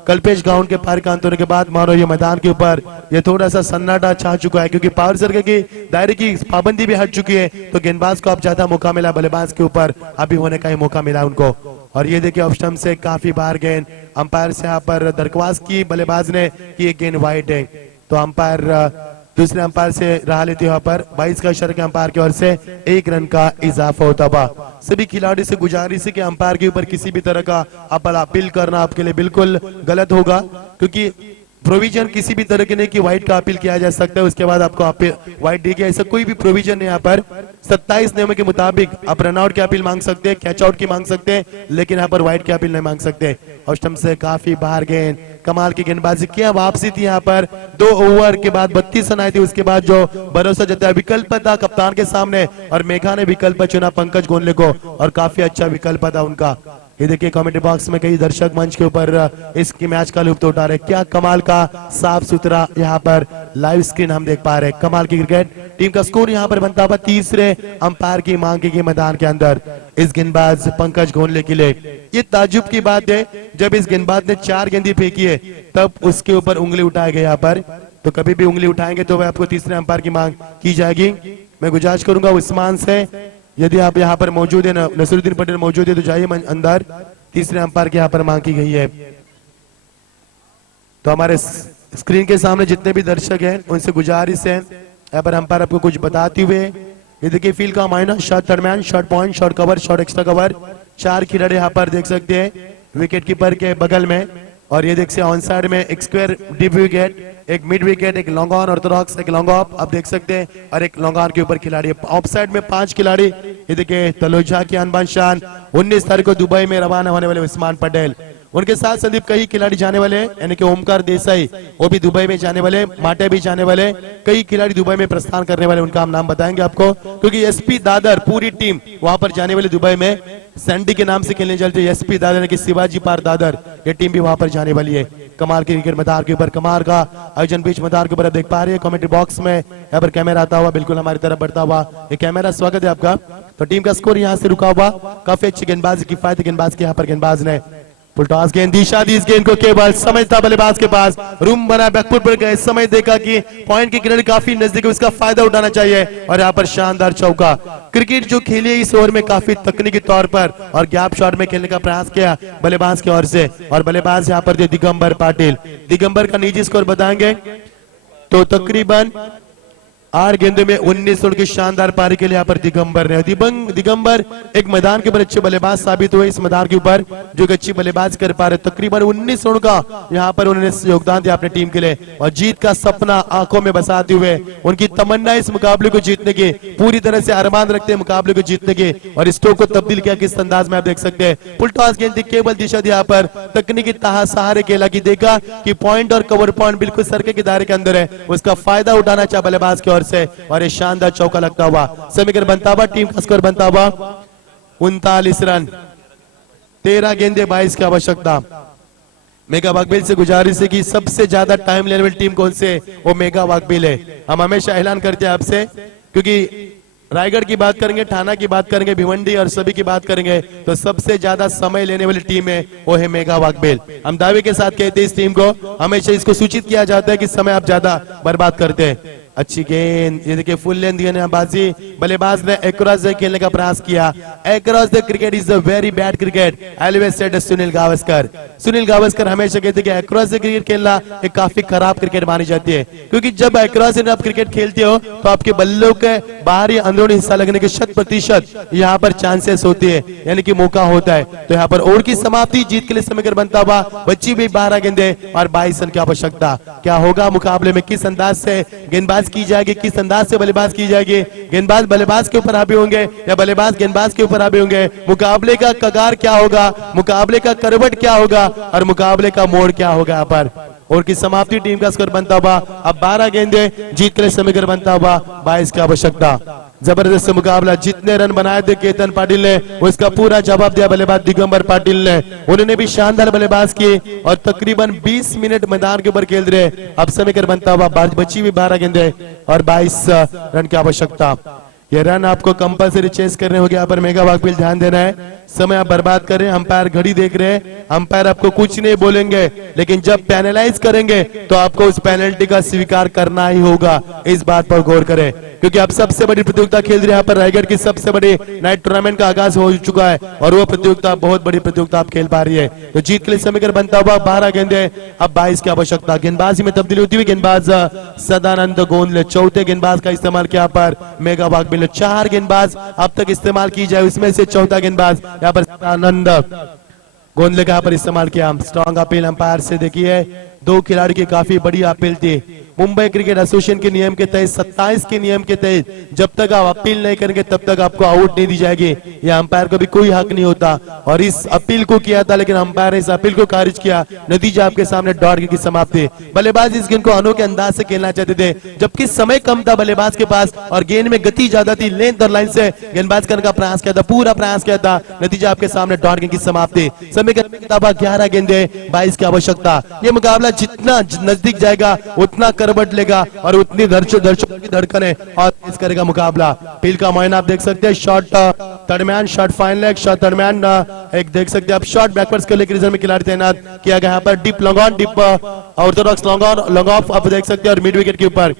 कल्पेश गाउन के पार का अंत होने के बाद मानो ये मैदान के ऊपर ये थोड़ा सा सन्नाटा छा चुका है, क्योंकि पावर सर्कल की दायरे की पाबंदी भी हट चुकी है, तो गेंदबाज को अब ज्यादा मौका मिला, बल्लेबाज के ऊपर अभी होने का ही मौका मिला उनको। और ये देखिए ऑफ स्टंप से काफी बार गेंद अंपायर से यहाँ पर दरख्वास्त की बल्लेबाज ने कि ये गेंद वाइड है, तो अंपायर दूसरे अंपायर से राह लेते यहाँ पर 22 का इशारा के अंपायर की ओर से 1 रन का इजाफा होता हुआ। सभी खिलाड़ी से गुजारिश है कि अंपायर के ऊपर किसी भी तरह का अपील करना आपके लिए बिल्कुल गलत होगा, क्योंकि प्रोविजन किसी भी तरह के नहीं कि व्हाइट का अपील किया जा सकता है उसके बाद आपको व्हाइट दी गया, ऐसा कोई भी प्रोविजन नहीं यहाँ पर। 27 नियमों के मुताबिक आप रनआउट की अपील मांग सकते हैं, कैच आउट की मांग सकते हैं, लेकिन यहाँ पर व्हाइट की अपील नहीं मांग सकते। और स्टंप से काफी बाहर गेंद, कमाल की गेंदबाजी, क्या वापसी थी यहाँ पर। 2 ओवर के बाद 32 रन आई थी, उसके बाद जो भरोसा जताया, विकल्प था कप्तान के सामने और मेघा ने विकल्प चुना पंकज गोनले को और काफी अच्छा विकल्प था उनका। ये देखिए कमेंट्री बॉक्स में कई दर्शक मंच के ऊपर इसकी मैच का लुत्फ उठा रहे, क्या कमाल का साफ सुथरा यहाँ पर लाइव स्क्रीन हम देख पा रहे हैं। कमाल की क्रिकेट टीम का स्कोर यहाँ पर बनता हुआ तीसरे अंपायर की मांग की मैदान के अंदर इस गेंदबाज पंकज गोनले के लिए। ये ताजुब की बात है, जब इस गेंदबाज ने 4 गेंदें फेंकी है तब उसके ऊपर उंगली उठाए गए यहाँ पर, तो कभी भी उंगली उठाएंगे तो वह आपको तीसरे अंपायर की मांग की जाएगी। मैं गुजारिश करूंगा उस्मान से, यदि आप यहाँ पर मौजूद है, नसीरुद्दीन पटेल मौजूद है तो जाइए अंदर। तीसरे अंपायर की यहाँ पर मांग की गई है। तो हमारे स्क्रीन के सामने जितने भी दर्शक हैं उनसे गुजारिश है यहाँ पर अंपायर आपको कुछ बताते हुए, ये देखिए फील्ड का मायना, shot third man, shot point, shot cover, shot extra cover, 4 खिलाड़ी यहाँ पर देख सकते हैं विकेट कीपर के बगल में। और ये देखिए ऑन साइड में एक स्क्वायर डीप विकेट, एक मिड विकेट, एक लॉन्ग ऑन ऑर्थोडॉक्स, एक लॉन्ग ऑफ आप देख सकते हैं, और एक लॉन्ग ऑन के ऊपर खिलाड़ी। ऑफ साइड में 5 खिलाड़ी, ये देखिए तलोजा की अनबान शान, 19 तारीख को दुबई में रवाना होने वाले उस्मान पटेल, उनके साथ संदीप कई खिलाड़ी जाने वाले, यानी कि ओमकार देसाई वो भी दुबई में जाने वाले, माटे भी जाने वाले, कई खिलाड़ी दुबई में प्रस्थान करने वाले, उनका हम नाम बताएंगे आपको, क्योंकि एसपी दादर पूरी टीम वहां पर जाने वाली दुबई में, सैंडी के नाम से खेलने चलते एसपी दादर की शिवाजी पार दादर, ये टीम भी वहां पर जाने वाली है। कमाल की क्रिकेट मैदान के ऊपर, कमाल का आयोजन बीच मैदान के ऊपर आप देख पा रहे हैं। कमेंट्री बॉक्स में यहाँ पर कैमरा आता हुआ बिल्कुल हमारी तरफ बढ़ता हुआ ये कैमरा, स्वागत है आपका। तो टीम का स्कोर यहाँ से रुका हुआ, काफी अच्छी गेंदबाजी, किफायती गेंदबाज की यहाँ पर गेंदबाज ने फुलटॉस गेंद दिशा दी, इस गेंद को केवल समझता बल्लेबाज के पास, रूम बना, बैकफुट पर गए, समय देखा कि पॉइंट की किनारे काफी नजदीक है, उसका फायदा उठाना चाहिए और यहाँ पर शानदार चौका। क्रिकेट जो खेली है इस ओवर में काफी तकनीकी तौर पर और गैप शॉट में खेलने का प्रयास किया बल्लेबाज की ओर से, और बल्लेबाज यहाँ पर थे दिगंबर पाटिल। दिगंबर का निजी स्कोर बताएंगे तो तकरीबन 8 गेंदों में 19 रन की शानदार पारी के लिए यहाँ पर दिगंबर ने, दिगंबर एक मैदान के ऊपर अच्छे बल्लेबाज साबित हुए, इस मैदान के ऊपर जो अच्छी बल्लेबाज कर पा रहे, तकरीबन 19 रन का यहाँ पर उन्होंने योगदान दिया अपने टीम के लिए, और जीत का सपना आंखों में बसाते हुए उनकी तमन्ना इस मुकाबले को जीतने की, पूरी तरह से अरमान रखते हैं मुकाबले को जीतने के, और स्टोक को तब्दील किया किस अंदाज में आप देख सकते हैं। फुल टॉस गेंद केवल दिशा दी, यहाँ पर तकनीकी सहारे खेला कि देखा कि पॉइंट और कवर पॉइंट बिल्कुल सर्कल के दायरे के अंदर है, उसका फायदा उठाना चाहे बल्लेबाज की से, और ये शानदार चौका लगता हुआ समीकरण बनता हुआ, टीम का स्कोर बनता हुआ 39 रन, 13 गेंदे 22 की आवश्यकता। मेगा वाकबिल से गुजारिश है कि सबसे ज्यादा टाइम लेने वाली टीम कौन से, वो मेगा वाकबिल है। हम हमेशा ऐलान करते हैं आपसे, क्योंकि रायगढ़ की बात करेंगे, ठाना की बात करेंगे, भिवंडी और सभी की बात करेंगे, तो सबसे ज्यादा समय लेने वाली टीम है वो है मेगा वाकबिल। हम दावे के साथ कहते हैं इस टीम को, हमेशा इसको सूचित किया जाता है कि समय आप ज्यादा बर्बाद करते हैं। अच्छी गेंद, ये देखिए फुल लेंथ गेंदबाजी, बल्लेबाज ने एक्रॉस खेलने का प्रयास किया, across the cricket is a very bad cricket, always said Sunil Gavaskar. Sunil Gavaskar हमेशा कहते हैं कि एक्रॉस द क्रिकेट खेलना एक काफी खराब क्रिकेट मानी जाती है, क्योंकि जब एक्रॉस आप क्रिकेट खेलते हो तो आपके बल्लों के बाहरी अंदरूनी हिस्सा लगने के 100% यहाँ पर चांसेस होती है, यानी कि मौका होता है। तो यहाँ पर ओवर की समाप्ति, जीत के लिए समीकरण बनता हुआ, बच्ची भी 12 गेंदे और 22 रन की आवश्यकता। क्या होगा मुकाबले में, किस अंदाज से गेंदबाज की जाएगी, किस अंदाज से बल्लेबाज की जाएगी, गेंदबाज बल्लेबाज के ऊपर हावी होंगे या बल्लेबाज गेंदबाज के ऊपर हावी होंगे, मुकाबले का कगार क्या होगा, मुकाबले का करवट क्या होगा और मुकाबले का मोड़ क्या होगा यहाँ पर। और की समाप्ति, टीम का स्कोर बनता हुआ अब 12 गेंदे, जीत के लिए समीकरण बनता हुआ 22 की आवश्यकता। जबरदस्त मुकाबला, जितने रन बनाए थे केतन पाटिल ने उसका पूरा जवाब दिया बल्लेबाज दिगंबर पाटिल ने, उन्होंने भी शानदार बल्लेबाज की और तकरीबन 20 मिनट मैदान के ऊपर खेल रहे। अब समीकरण बनता हुआ बची हुई 12 गेंदे और 22 रन की आवश्यकता। ये रन आपको कंपलसरी चेस करने होंगे, यहाँ पर मेगा वाकबिल ध्यान देना है, समय आप बर्बाद कर रहे हैं, अंपायर घड़ी देख रहे हैं, अंपायर आपको कुछ नहीं बोलेंगे, लेकिन जब पैनलाइज करेंगे तो आपको उस पेनल्टी का स्वीकार करना ही होगा, इस बात पर गौर करें, क्योंकि अब सबसे बड़ी प्रतियोगिता खेल रही है यहाँ पर रायगढ़ की सबसे बड़ी नाइट टूर्नामेंट का आगाज हो चुका है और वो प्रतियोगिता बहुत बड़ी प्रतियोगिता आप खेल पा रही है। तो जीत के लिए समीकरण बनता हुआ 12 गेंदे अब 22 की आवश्यकता। गेंदबाजी में तब्दीली होती हुई, गेंदबाज सदानंद गोंदले चौथे गेंदबाज का इस्तेमाल किया पर मेगा वाकबिल ने। 4 गेंदबाज अब तक इस्तेमाल की जाए, उसमें से चौथा गेंदबाज यहाँ पर सदानंद गोंदले का यहाँ पर इस्तेमाल किया। स्ट्रॉन्ग अपील अंपायर से, देखिए दो खिलाड़ी की काफी बड़ी अपील थी। मुंबई क्रिकेट एसोसिएशन के नियम के तहत 27 के नियम के तहत जब तक आप अपील नहीं करेंगे तब तक आपको आउट नहीं दी जाएगी। ये अंपायर को भी कोई हक नहीं होता और इस अपील को किया था, लेकिन अंपायर ने इस अपील को खारिज किया। नतीजा आपके सामने डॉट की समाप्ति। बल्लेबाज इस गेंद को अनोखे अंदाज से खेलना चाहते थे, जबकि समय कम था बल्लेबाज के पास और गेंद में गति ज्यादा थी। लेंथ और लाइन से गेंदबाज करने का प्रयास किया था, पूरा प्रयास किया था। नतीजा आपके सामने डॉट की समाप्ति। समय के मुताबिक 11 गेंदे 22 की आवश्यकता। ये मुकाबला जितना नजदीक जाएगा उतना करवट लेगा और उतनी दर्शकों की धड़कने और इस करेगा मुकाबला। फील्ड का मुआयना आप देख सकते हैं। शॉट दरमियान, शॉट फाइन लेग, शॉट दरमियान एक देख सकते हैं आप। शॉट बैकवर्ड्स के लिए क्रीजर में खिलाड़ी तैनात किया गया। यहाँ पर deep long on, deep orthodox long on, long off आप देख सकते हैं। और मिड विकेट के ऊपर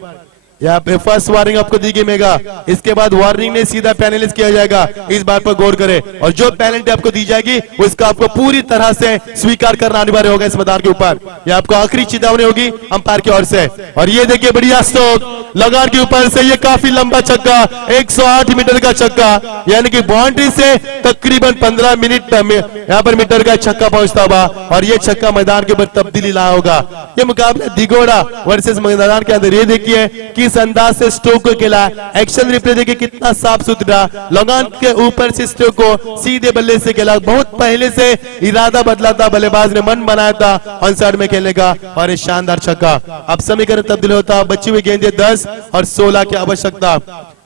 यहाँ पे फर्स्ट वार्निंग आपको दी गई मेगा। इसके बाद वार्निंग ने सीधा पेनलिस्ट किया जाएगा। इस बात पर गौर करें और जो पेनल्टी आपको दी जाएगी उसका आपको पूरी तरह से स्वीकार करना अनिवार्य होगा इस मैदान के ऊपर। यह आपको आखिरी चेतावनी होगी अंपायर की ओर से। और ये देखिए बढ़िया स्ट्रोक लगान के ऊपर से, ये काफी लंबा छक्का, 108 मीटर का छक्का, यानी कि बाउंड्री से तकरीबन 15 मिनट यहाँ पर मीटर का छक्का पहुंचता हुआ और ये छक्का मैदान के ऊपर तब्दीली लाया होगा। ये मुकाबला दिगोड़ा वर्सेस मैदान के अंदर। ये देखिए किस अंदाज से स्ट्रोक को खेला, एक्शन रिप्ले देखिए कितना साफ सुथरा। लगान के ऊपर से स्ट्रोक को सीधे बल्ले से खेला। बहुत पहले से इरादा बदला था, बल्लेबाज ने मन बनाया था ऑन साइड में खेलने का और ये शानदार छक्का। अब समीकरण तब्दील होता, बची हुई गेंदें 10 और 16 की आवश्यकता।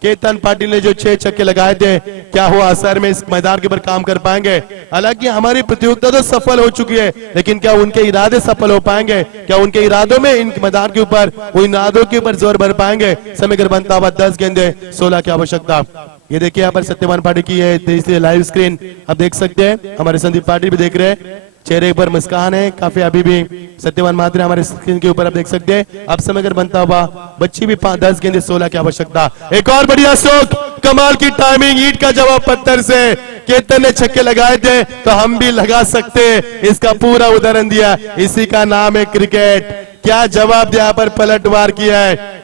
केतन पाटिल ने जो 6 छक्के लगाए थे, क्या हुआ असर में इस मैदान के ऊपर काम कर पाएंगे? हालांकि हमारी प्रतियोगिता तो सफल हो चुकी है, लेकिन क्या उनके इरादे सफल हो पाएंगे? क्या उनके इरादों में इन मैदान के ऊपर उन इरादों के ऊपर जोर भर पाएंगे? समीकरण बनता हुआ 10 गेंदे 16 की आवश्यकता। ये देखिए यहाँ पर सत्यवान पाटिल की है लाइव स्क्रीन आप देख सकते हैं। हमारे संदीप पाटिल भी देख रहे हैं, चेहरे पर मुस्कान है काफी। अभी भी सत्यवान महात्रे हमारे स्क्रीन के ऊपर आप देख सकते हैं। अब समय बनता हुआ बच्ची भी 10 गेंदे 16 की आवश्यकता। एक और बढ़िया स्ट्रोक, कमाल की टाइमिंग, ईंट का जवाब पत्थर से। केतन ने छक्के लगाए थे तो हम भी लगा सकते, इसका पूरा उदाहरण दिया। इसी का नाम है क्रिकेट। क्या जवाब दिया पर पलटवार किया है।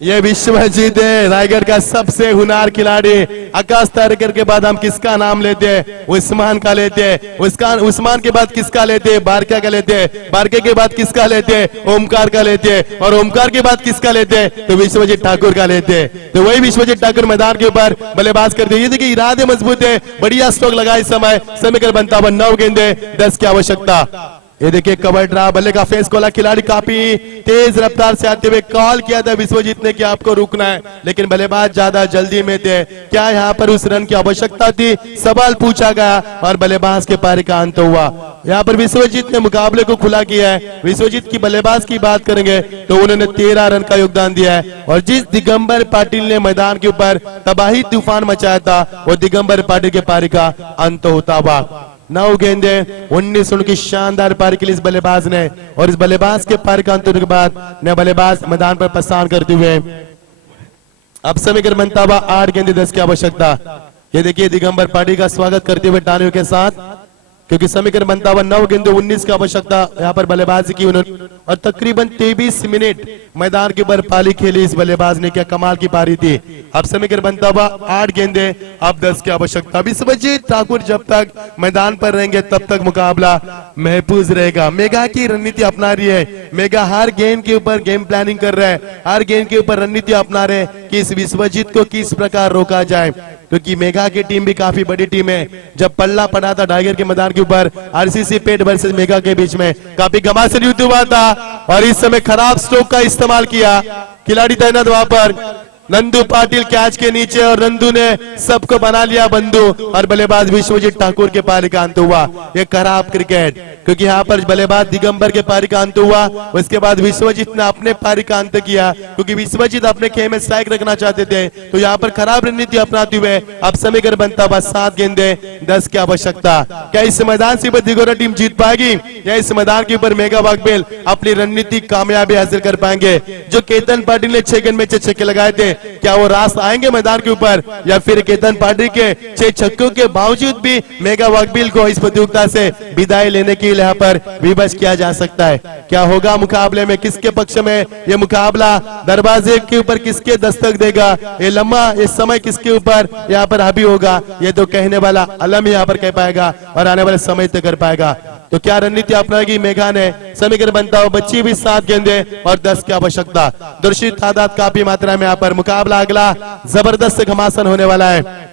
ये विश्वजीत है, रायगढ़ का सबसे हुनार खिलाड़ी। आकाश तारेकर के बाद हम किसका नाम लेते हैं? उस्मान का लेते हैं। उस्मान के बाद किसका लेते हैं? बारका का लेते हैं। बारके के बाद किसका लेते हैं? ओमकार का लेते हैं। और ओमकार के बाद किसका लेते हैं? तो विश्वजीत ठाकुर का लेते हैं। तो वही विश्वजीत ठाकुर मैदान के ऊपर बल्लेबाज करते हैं। ये देखिए इरादे मजबूत है, बढ़िया स्ट्रोक लगा इस समय। समीकरण बनता हुआ 9 गेंदे 10 की आवश्यकता। ये देखिए कवर ड्रा, बल्ले का फेस खोला, खिलाड़ी काफी तेज रफ्तार से आते हुए कॉल किया था विश्वजीत ने कि आपको रुकना है, लेकिन बल्लेबाज ज्यादा जल्दी में थे। क्या यहाँ पर उस रन की आवश्यकता थी? सवाल पूछा गया और बल्लेबाज के पारी का अंत हुआ। यहाँ पर विश्वजीत ने मुकाबले को खुला किया है। विश्वजीत की बल्लेबाज की बात करेंगे तो उन्होंने 13 रन का योगदान दिया है और जिस दिगंबर पाटिल ने मैदान के ऊपर तबाही तूफान मचाया था वो दिगंबर पाटिल के पारी का अंत होता हुआ। 9 गेंदे 19 रन की शानदार पारी के लिए इस बल्लेबाज ने, और इस बल्लेबाज के पारी का अंत होने के बाद नया बल्लेबाज मैदान पर प्रस्थान करते हुए अब समीकरण बनता हुआ 8 गेंदे 10 की आवश्यकता। ये देखिए दिगंबर पाटिल का स्वागत करते हुए तालियों के साथ, क्योंकि समीकरण बनता हुआ 9 गेंदे 19 की आवश्यकता यहाँ पर बल्लेबाजी की उन्होंने और तकरीबन 23 मिनट मैदान के ऊपर पाली खेली इस बल्लेबाज ने। क्या कमाल की पारी थी। अब समीकरण बनता हुआ 8 गेंदे अब 10 की आवश्यकता। विश्वजीत ठाकुर जब तक मैदान पर रहेंगे तब तक मुकाबला महफूज रहेगा। मेगा की रणनीति अपना रही है। मेगा हर गेंद के ऊपर गेम प्लानिंग कर रहा है, हर गेंद के ऊपर रणनीति अपना रहे कि इस विश्वजीत को किस प्रकार रोका जाए, क्योंकि मेगा की टीम भी काफी बड़ी टीम है। जब पल्ला पड़ा था टाइगर के मैदान के ऊपर आरसीसी पेट वर्सेस मेगा के बीच में, काफी घमासान युद्ध हुआ था और इस समय खराब स्ट्रोक का इस्तेमाल किया खिलाड़ी तैनात वहां पर। नंदू पाटिल कैच के नीचे और नंदू ने सबको बना लिया बंदू और बल्लेबाज विश्वजीत ठाकुर के पारी का अंत हुआ। ये खराब क्रिकेट, क्योंकि यहाँ पर बल्लेबाज दिगंबर के पारी का अंत हुआ, उसके बाद विश्वजीत ने अपने पारी का अंत किया, क्योंकि विश्वजीत अपने खेल में स्ट्राइक रखना चाहते थे। तो यहाँ पर खराब रणनीति अपनाते हुए अब समीकरण बनता हुआ 7 गेंदे 10 की आवश्यकता। क्या इस मैदान से दिगोरा टीम जीत पाएगी या इस मैदान के ऊपर मेगा वाघबेल अपनी रणनीति कामयाबी हासिल कर पाएंगे? जो केतन पाटिल ने 6 गेंद में 6 छक्के लगाए थे, क्या वो रास आएंगे मैदान के ऊपर, या फिर केतन पाटिल के 6 छक्कों के बावजूद भी मेगा वाघबेल को इस प्रतियोगिता से विदाई लेने के लिए यहाँ पर विवश किया जा सकता है? क्या होगा मुकाबले में, किसके पक्ष में ये मुकाबला, दरवाजे के ऊपर किसके दस्तक देगा, ये लम्हा ये समय किसके ऊपर यहाँ पर हावी होगा, ये तो कहने वाला अलम यहाँ पर कह पाएगा और आने वाले समय तक कर पाएगा। तो क्या रणनीति अपनाएगी मेघा ने? समीकरण बनता हुआ बच्ची भी 7 गेंदे और 10 की आवश्यकता। दर्शित तादाद काफी मात्रा में यहाँ पर। मुकाबला अगला जबरदस्त घमासान होने वाला है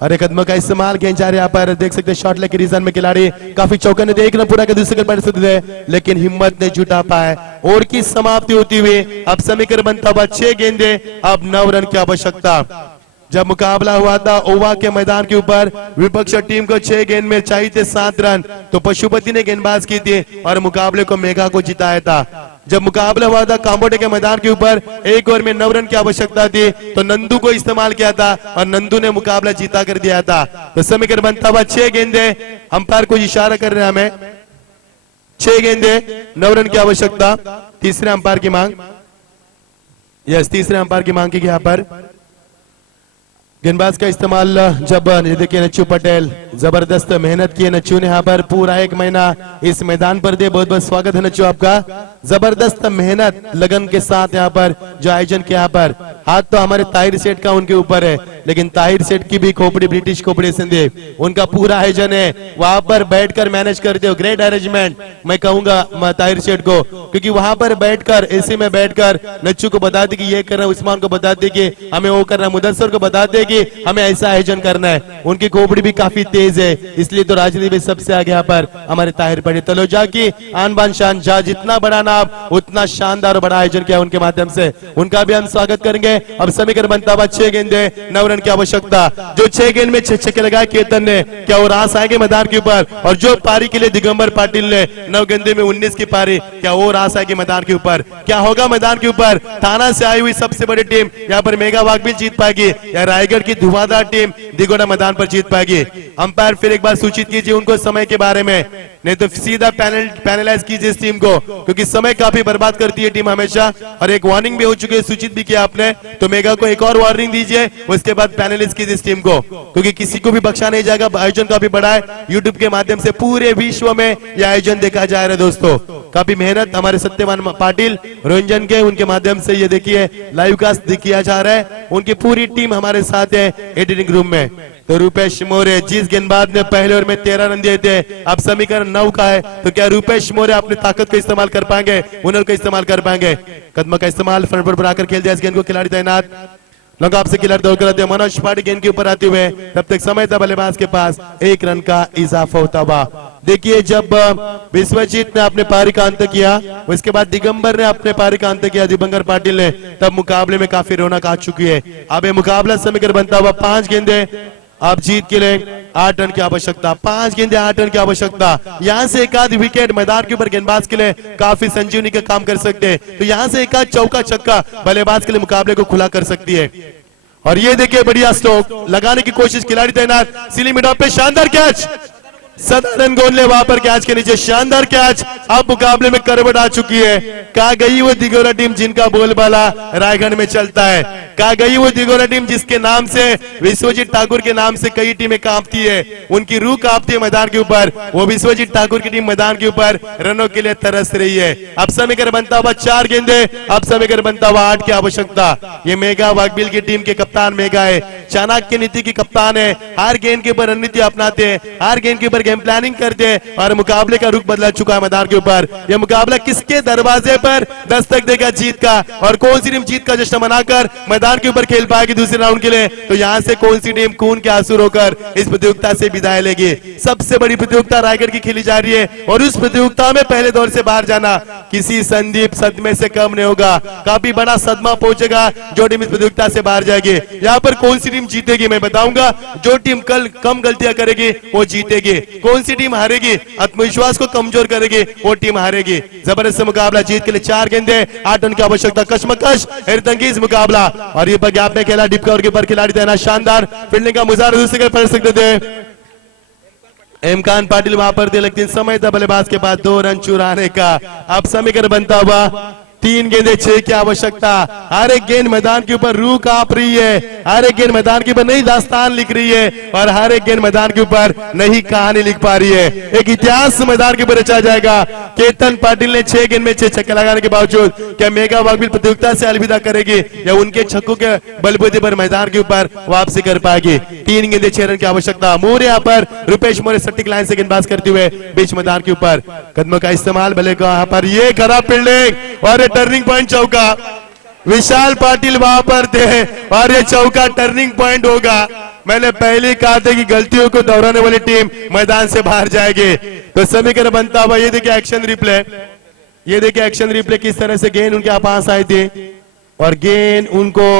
और एक कदम का इस्तेमाल गेंद जा रहे यहाँ पर देख सकते हैं। शॉट लेग के रीजन में खिलाड़ी काफी चौकन्ने थे, एक रन पूरा के दूसरे परिस्थिति थे लेकिन हिम्मत नहीं जुटा पाए। ओवर की समाप्ति होती हुई अब समीकरण बनता हुआ 6 गेंदे, अब 9 रन की आवश्यकता। जब मुकाबला हुआ था ओवा के मैदान के ऊपर, विपक्ष टीम को 6 गेंद में चाहिए थे 7 रन, तो पशुपति ने गेंदबाज की थी और मुकाबले को मेघा को जिताया था। जब मुकाबला हुआ था काम्बोडे के मैदान के ऊपर, 1 ओवर में 9 रन की आवश्यकता थी, तो नंदू को इस्तेमाल किया था और नंदू ने मुकाबला जीता कर दिया था। तो समीकरण बनता हुआ 6 गेंदे, अंपायर को इशारा कर रहे हैं हमें, 6 गेंदे 9 रन की आवश्यकता। तीसरे अंपायर की मांग, यस तीसरे अंपायर की मांग की यहाँ पर गेंदबाज का इस्तेमाल। जब देखिए नच्चू पटेल, जबरदस्त मेहनत की है नच्चू ने यहाँ पर, पूरा 1 महीना इस मैदान पर दे। बहुत बहुत स्वागत है नच्चू आपका। जबरदस्त मेहनत लगन के साथ यहाँ पर जो आयोजन के यहाँ पर, हाथ तो हमारे ताहिर सेठ का उनके ऊपर है, लेकिन ताहिर सेठ की भी खोपड़ी ब्रिटिश खोपड़ी सिंधे, उनका पूरा आयोजन है, वहां पर बैठकर मैनेज करते हो। ग्रेट अरेंजमेंट मैं कहूंगा ताहिर सेठ को, क्योंकि वहां पर बैठकर एसी में बैठकर नच्चू को बता दे कि ये करना, उस्मान को बता दे कि हमें वो करना, मुदस्सर को बता दे कि हमें ऐसा आयोजन करना है। उनकी खोपड़ी भी काफी तेज है, इसलिए तो राजनीति में सबसे आगे यहाँ पर हमारे ताहिर पटेल। तलोजा की आन बान शान, जहाँ जितना बड़ा नाम उतना शानदार और बड़ा आयोजन किया उनके माध्यम से, उनका भी हम स्वागत करेंगे। अब समीकरण बनता हुआ 6 गेंदे 9 रन की आवश्यकता। जो 6 गेंद में 6 छक्के लगाए केतन ने, क्या वो रास आएंगे मैदान के ऊपर? और जो पारी के लिए दिगंबर पाटिल ने 9 गेंदे में 19 की पारी, क्या वो रास आएगी मैदान के ऊपर? क्या होगा मैदान के ऊपर? थाना से आई हुई सबसे बड़ी टीम यहाँ पर मेगा वाघबिल जीत पाएगी या रायगढ़ की धुआंधार टीम दिगोड़ा मैदान पर जीत पाएगी? अंपायर फिर एक बार सूचित कीजिए उनको समय के बारे में, नहीं तो सीधा पैनलाइज कीजिए इस टीम को, क्योंकि समय काफी बर्बाद करती है टीम हमेशा। और एक वार्निंग भी हो चुकी है, सूचित भी किया आपने, तो मेगा को एक और वार्निंग दीजिए, उसके बाद पैनलाइज कीजिए इस टीम को, क्योंकि किसी को भी बख्शा नहीं जाएगा। आयोजन काफी बड़ा है, यूट्यूब के माध्यम से पूरे विश्व में यह आयोजन देखा जा रहा है दोस्तों। काफी मेहनत हमारे सत्यवान पाटिल रंजन के, उनके माध्यम से ये देखिए लाइव कास्ट किया जा रहा है। उनकी पूरी टीम हमारे साथ है एडिटिंग रूम में। तो रूपेश मोरे, जिस गेंदबाज ने पहले ओवर में 13 रन दिए थे, अब समीकरण 9 का है, तो क्या रूपेश मोरे अपनी ताकत का इस्तेमाल कर पाएंगे, हुनर का इस्तेमाल कर पाएंगे? कदम का इस्तेमाल, फ्रंट पर आकर खेल दिया इस गेंद को, खिलाड़ी तैनात, लॉन्ग से खिलाड़ी दौड़ कर मनोज पाटिल गेंद के ऊपर आते हुए, तब तक समय था बल्लेबाज के पास 1 रन का इजाफा होता हुआ। देखिए जब विश्वजीत ने अपने पारी का अंत किया, उसके बाद दिगंबर ने अपने पारी का अंत किया, दिगंबर पाटिल ने, तब मुकाबले में काफी रौनक आ चुकी है। अब ये मुकाबला समीकरण बनता हुआ 5 गेंदे, आप जीत के लिए 8 रन की आवश्यकता। 5 गेंदे 8 रन की आवश्यकता। यहां से एक आध विकेट मैदान के ऊपर गेंदबाज के लिए काफी संजीवनी का काम कर सकते हैं, तो यहां से एक आध चौका छक्का बल्लेबाज के लिए मुकाबले को खुला कर सकती है। और ये देखिए बढ़िया स्ट्रोक लगाने की कोशिश, खिलाड़ी तैनात, सीली मिड ऑफ पे शानदार कैच, सदानंद गोले वहां पर कैच के नीचे शानदार कैच। अब मुकाबले में करवट आ चुकी है। कहा गई वो दिगोरा टीम जिनका बोलबाला रायगढ़ में चलता है, कहा गई वो दिगोरा टीम जिसके नाम से विश्वजीत ठाकुर के नाम से कई टीमें कांपती है, उनकी रूह कांपती है मैदान के ऊपर। वो विश्वजीत ठाकुर की टीम मैदान के ऊपर रनों के लिए तरस रही है। अब समीकरण बनता हुआ 4 गेंदे, अब समीकरण बनता हुआ 8 की आवश्यकता। ये मेगा वाघबिल की टीम के कप्तान मेगा है, चाणक्य नीति की कप्तान है, हर गेंद के ऊपर रणनीति अपनाते हैं, हर गेंद के ऊपर गेम प्लानिंग करते हैं और मुकाबले का रुख बदला चुका है मैदान के ऊपर। यह मुकाबला किसके दरवाजे पर दस्तक देगा जीत का, और कौन सी टीम जीत का जश्न मनाकर मैदान के ऊपर खेल पाएगी दूसरे राउंड के लिए, तो यहां से कौन सी टीम खून के आंसू रोकर इस प्रतियोगिता से विदाई लेगी। सबसे बड़ी प्रतियोगिता रायगढ़ की खेली जा रही है और उस प्रतियोगिता में पहले दौर से बाहर जाना किसी संदीप सदमे से कम नहीं होगा। काफी बड़ा सदमा पहुंचेगा जो टीम इस प्रतियोगिता से बाहर जाएगी। यहाँ पर कौन सी टीम जीतेगी मैं बताऊंगा, जो टीम कल कम गलतियां करेगी वो जीतेगी, कौन सी टीम हारेगी, आत्मविश्वास को कमजोर करेगी, वो टीम हारेगी। जबरदस्त मुकाबला, जीत के लिए 4 गेंदे 8 रन की आवश्यकता, कशमकश हिरतंगीज मुकाबला। और ये गैप में खेला डिप कवर के ऊपर खिलाड़ी देना, शानदार फील्डिंग का मुजाहरा दूसरे पढ़ सकते थे। इमकान पाटिल वहां पर थे, लेकिन समय था बल्लेबाज के पास 2 रन चुराने का। अब समीकरण बनता हुआ 3 गेंदे 6 की आवश्यकता। हर एक गेंद मैदान के ऊपर रूह कांप रही है, हर एक गेंद मैदान के ऊपर नई दास्तान लिख रही है और हर एक गेंद मैदान के ऊपर नई कहानी लिख पा रही है। एक इतिहास मैदान के ऊपर रचा जाएगा। केतन पाटिल ने 6 गेंद में 6 छक्के लगाने के बावजूद क्या मेगा वाकबील प्रतियोगिता से अलविदा करेगी या उनके छक्कों के बलबूते पर मैदान के ऊपर वापसी कर पाएगी। 3 गेंदे 6 रन की आवश्यकता। मोर यहाँ पर रुपेश मोरे सट्टिक लाइन से गेंदबाज करते हुए बीच मैदान के ऊपर कदमों का इस्तेमाल भले को यहाँ पर ये खराब फील्डिंग और ये टर्निंग पॉइंट चौका। विशाल पाटिल वहां पर थे और ये चौका टर्निंग पॉइंट होगा। मैंने पहले कहा था कि गलतियों को दोहराने वाली टीम मैदान से बाहर जाएगी। तो समीकरण बनता हुआ ये देखिए एक्शन रिप्ले, ये देखिए एक्शन रिप्ले किस तरह से गेंद उनके पास आई थी और गेंद उनको,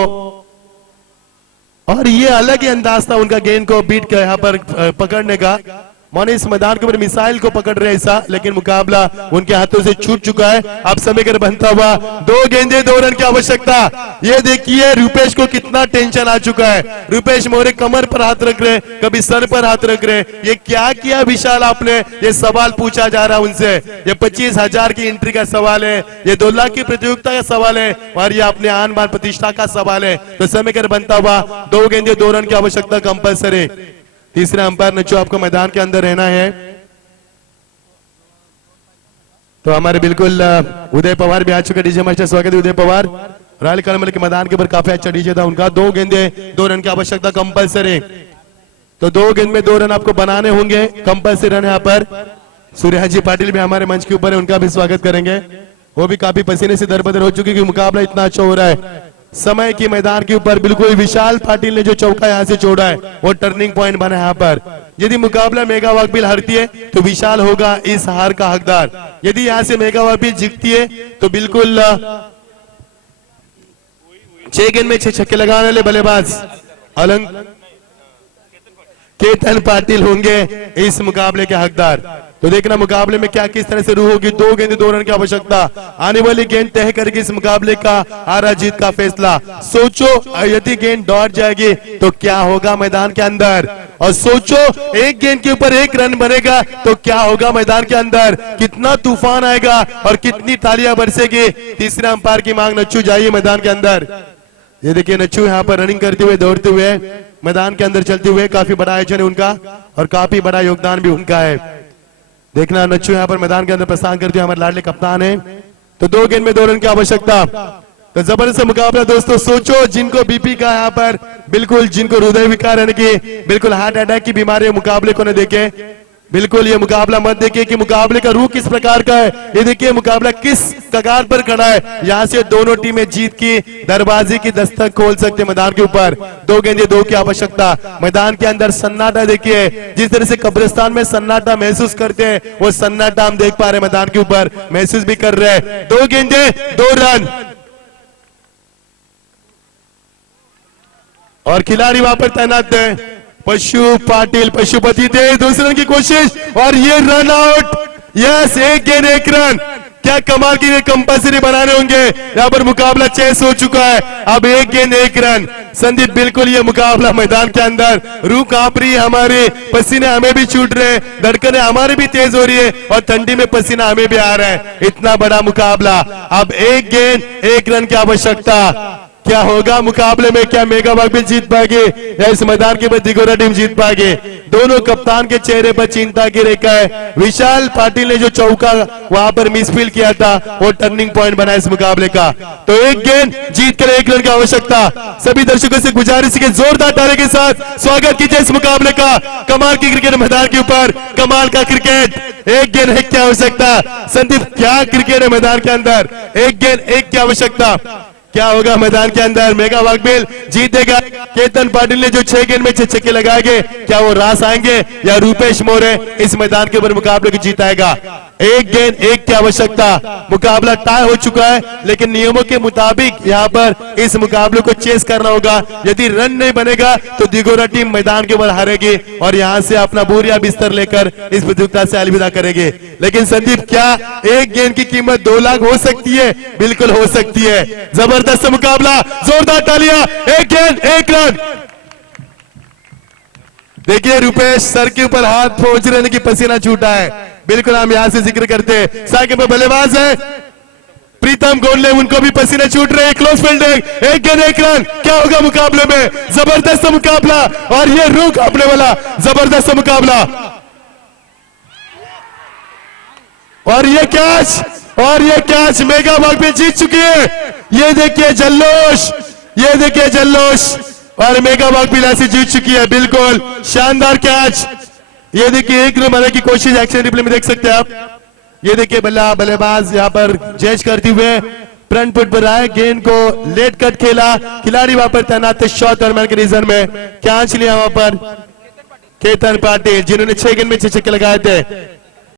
और ये अलग ही अंदाज था उनका गेंद को बीट कर यहाँ पर पकड़ने का। माने इस मैदान के ऊपर मिसाइल को पकड़ रहे ऐसा, लेकिन मुकाबला उनके हाथों से छूट चुका है। अब समीकरण बनता हुआ 2 गेंदे 2 रन की आवश्यकता। ये देखिए रुपेश को कितना टेंशन आ चुका है। रुपेश मोरे कमर पर हाथ रख रहे, कभी सर पर हाथ रख रहे। ये क्या किया विशाल आपने, ये सवाल पूछा जा रहा है उनसे। ये 25,000 की एंट्री का सवाल है, ये 2 लाख की प्रतियोगिता का सवाल है और ये अपने आन बान प्रतिष्ठा का सवाल है। तो समीकरण बनता हुआ 2 गेंदे 2 रन की आवश्यकता कंपलसरी। तीसरा अंपायर नच्चू आपको मैदान के अंदर रहना है। तो हमारे बिल्कुल उदय पवार भी आ चुके। डीजे मास्टर स्वागत है उदय पवार। रॉयल कलमल के मैदान के ऊपर काफी अच्छा डीजे था उनका। 2 गेंदे 2 रन की आवश्यकता कंपलसरी। तो 2 गेंद में 2 रन आपको बनाने होंगे, कंपलसरी रन यहाँ पर। सूर्या जी पाटिल भी हमारे मंच के ऊपर है, उनका भी स्वागत करेंगे। वो भी काफी पसीने से दरबदर हो चुकी क्योंकि मुकाबला इतना अच्छा हो रहा है। समय की मैदान के ऊपर बिल्कुल विशाल पाटिल ने जो चौका यहां से छोड़ा है वो टर्निंग पॉइंट बना है यहाँ पर। यदि मुकाबला मेगा वाकबील हारती है तो विशाल होगा इस हार का हकदार। यदि यहां से मेगा वाकबील जीतती है तो बिल्कुल 6 गेंद में 6 छक्के लगाने वाले बल्लेबाज अलंग केतन पाटिल होंगे इस मुकाबले के हकदार। तो देखना मुकाबले में क्या किस तरह से रूह होगी। 2 गेंद 2 रन की आवश्यकता। आने वाली गेंद तय करेगी इस मुकाबले का हारा जीत का फैसला। सोचो यदि गेंद दौड़ जाएगी तो क्या होगा मैदान के अंदर, और सोचो एक गेंद के ऊपर 1 रन बनेगा तो क्या होगा मैदान के अंदर। कितना तूफान आएगा और कितनी तालियां बरसेगी। तीसरे अंपायर की मांग नच्चू जाइए मैदान के अंदर। ये देखिए नच्चू यहाँ पर रनिंग करते हुए दौड़ते हुए मैदान के अंदर चलते हुए। काफी बड़ा आयोजन है उनका और काफी बड़ा योगदान भी उनका है। देखना नच्चू यहाँ पर मैदान के अंदर प्रस्थान करते हुए हमारे लाडले कप्तान है। तो 2 गेंद में 2 रन की आवश्यकता। तो जबरदस्त मुकाबला दोस्तों। सोचो जिनको बीपी का यहाँ पर बिल्कुल, जिनको हृदय विकार यानी कि बिल्कुल हार्ट अटैक की बीमारी मुकाबले को न देखे, बिल्कुल ये मुकाबला मत देखिए कि मुकाबले का रूह किस प्रकार का है। ये देखिए मुकाबला किस कगार पर खड़ा है। यहाँ से दोनों टीमें जीत की दरवाजे की दस्तक खोल सकते मैदान के ऊपर। 2 गेंदे 2 की आवश्यकता। मैदान के अंदर सन्नाटा देखिए, जिस तरह से कब्रिस्तान में सन्नाटा महसूस करते हैं वो सन्नाटा हम देख पा रहे मैदान के ऊपर, महसूस भी कर रहे हैं। 2 गेंदे 2 रन और खिलाड़ी वहां पर तैनात है। पशु पाटिल पशुपति थे। 2 रन की कोशिश और ये रन आउट। यस, 1 गेंद 1 रन। क्या कमाल की कंपलसरी बनाने होंगे। यहाँ पर मुकाबला चेस हो चुका है। अब 1 गेंद 1 रन। संदीप बिल्कुल ये मुकाबला मैदान के अंदर रूह कांप रही है हमारे, पसीने हमें भी छूट रहे हैं, धड़कनें हमारी भी तेज हो रही है और ठंडी में पसीना हमें भी आ रहा है। इतना बड़ा मुकाबला। अब 1 गेंद 1 रन की आवश्यकता। क्या होगा मुकाबले में, क्या मेगा वाकबील जीत पाएगी या इस मैदान के बाद दिगोरा टीम जीत पाएगी। दोनों कप्तान के चेहरे पर चिंता की रेखा है। विशाल पाटिल ने जो चौका वहां पर मिसफील्ड किया था वो टर्निंग पॉइंट बना इस मुकाबले का। तो 1 गेंद जीत कर 1 रन की आवश्यकता। सभी दर्शकों से गुजारिश के जोरदार ताली के साथ स्वागत कीजिए इस मुकाबले का। कमाल की क्रिकेट मैदान के ऊपर, कमाल का क्रिकेट। 1 गेंद 1 की आवश्यकता। संदीप क्या क्रिकेट है मैदान के अंदर। 1 गेंद 1 की आवश्यकता। क्या होगा मैदान के अंदर, मेगा वाकबील जीतेगा। केतन पाटिल ने जो 6 गेंद में 6 छक्के लगाएंगे, क्या वो रास आएंगे या रुपेश मोरे इस मैदान के ऊपर मुकाबले को जीताएगा। 1 गेंद 1 की आवश्यकता। मुकाबला टाई हो चुका है लेकिन नियमों के मुताबिक यहाँ पर इस मुकाबले को चेस करना होगा। यदि रन नहीं बनेगा तो दिगोरा टीम मैदान के ऊपर हारेगी और यहाँ से अपना बोरिया बिस्तर लेकर इस प्रतियोगिता से अलविदा करेगी। लेकिन संदीप क्या 1 गेंद की कीमत 2 लाख हो सकती है? बिल्कुल हो सकती है। जबरदस्त मुकाबला, जोरदार तालियां। 1 गेंद 1 रन। देखिए रुपेश सर के ऊपर हाथ पहुंच रहने की पसीना छूटा है। बिल्कुल हम यहां से जिक्र करते हैं। साइकिल पर बल्लेबाज है प्रीतम गोंडले, उनको भी पसीने छूट रहे हैं। क्लोज फील्डिंग, एक गेंद एक रन, क्या होगा मुकाबले में? जबरदस्त मुकाबला, और ये रूह कांपने वाला जबरदस्त मुकाबला। और ये कैच मेगा बागपी जीत चुकी है। ये देखिए जल्लोष, ये देखिए जल्लोष, और मेगा बागपी जीत चुकी है। बिल्कुल शानदार कैच। ये देखिए एक रन बनाने की कोशिश एक्शन रिप्ले में देख सकते हैं आप। ये देखिए बल्लेबाज यहाँ पर जज करते हुए फ्रंट फुट पर आए, गेंद को लेट कट खेला, खिलाड़ी वहां पर तैनात थे शॉर्ट और मैन के रीजन में। कैच लिया वहां पर केतन पाटिल, जिन्होंने 6 गेंद में 6 छक्के लगाए थे।